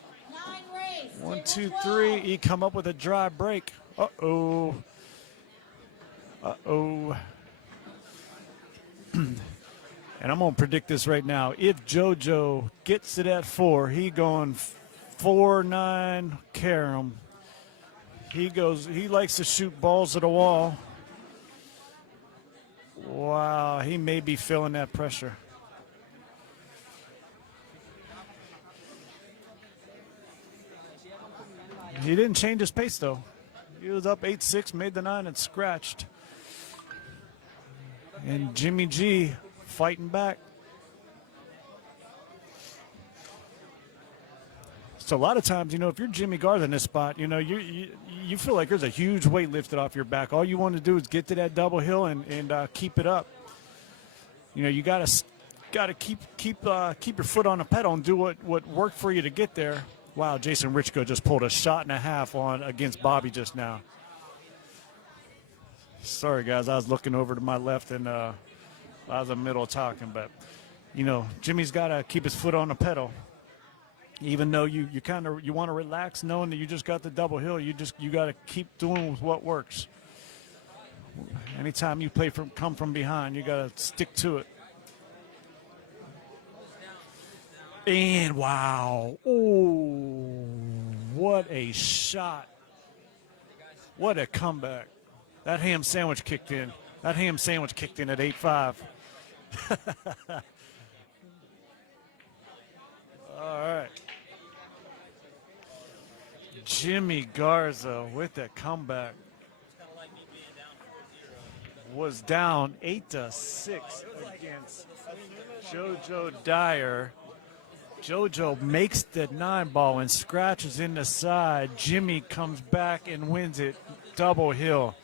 race. 1, Table 2, 12. 3. He come up with a dry break. Uh-oh. Uh-oh. And I'm going to predict this right now. If JoJo gets to that 4, he going 4-9 carom. He likes to shoot balls at the wall. Wow, he may be feeling that pressure. He didn't change his pace, though. He was up 8-6, made the 9, and scratched. And Jimmy G fighting back. So a lot of times, if you're Jimmy Garza in this spot, you feel like there's a huge weight lifted off your back. All you want to do is get to that double hill and keep it up. You gotta keep your foot on the pedal and do what worked for you to get there. Wow, Jason Richko just pulled a shot and a half against Bobby just now. Sorry, guys, I was looking over to my left and I was in the middle of talking, but Jimmy's got to keep his foot on the pedal. Even though you want to relax, knowing that you just got the double hill, you got to keep doing what works. Anytime you come from behind, you got to stick to it. And wow, oh, what a shot! What a comeback! That ham sandwich kicked in. That ham sandwich kicked in at 8-5. All right. Jimmy Garza with that comeback. Was down 8-6 against JoJo Dyer. JoJo makes the 9-ball and scratches in the side. Jimmy comes back and wins it double hill.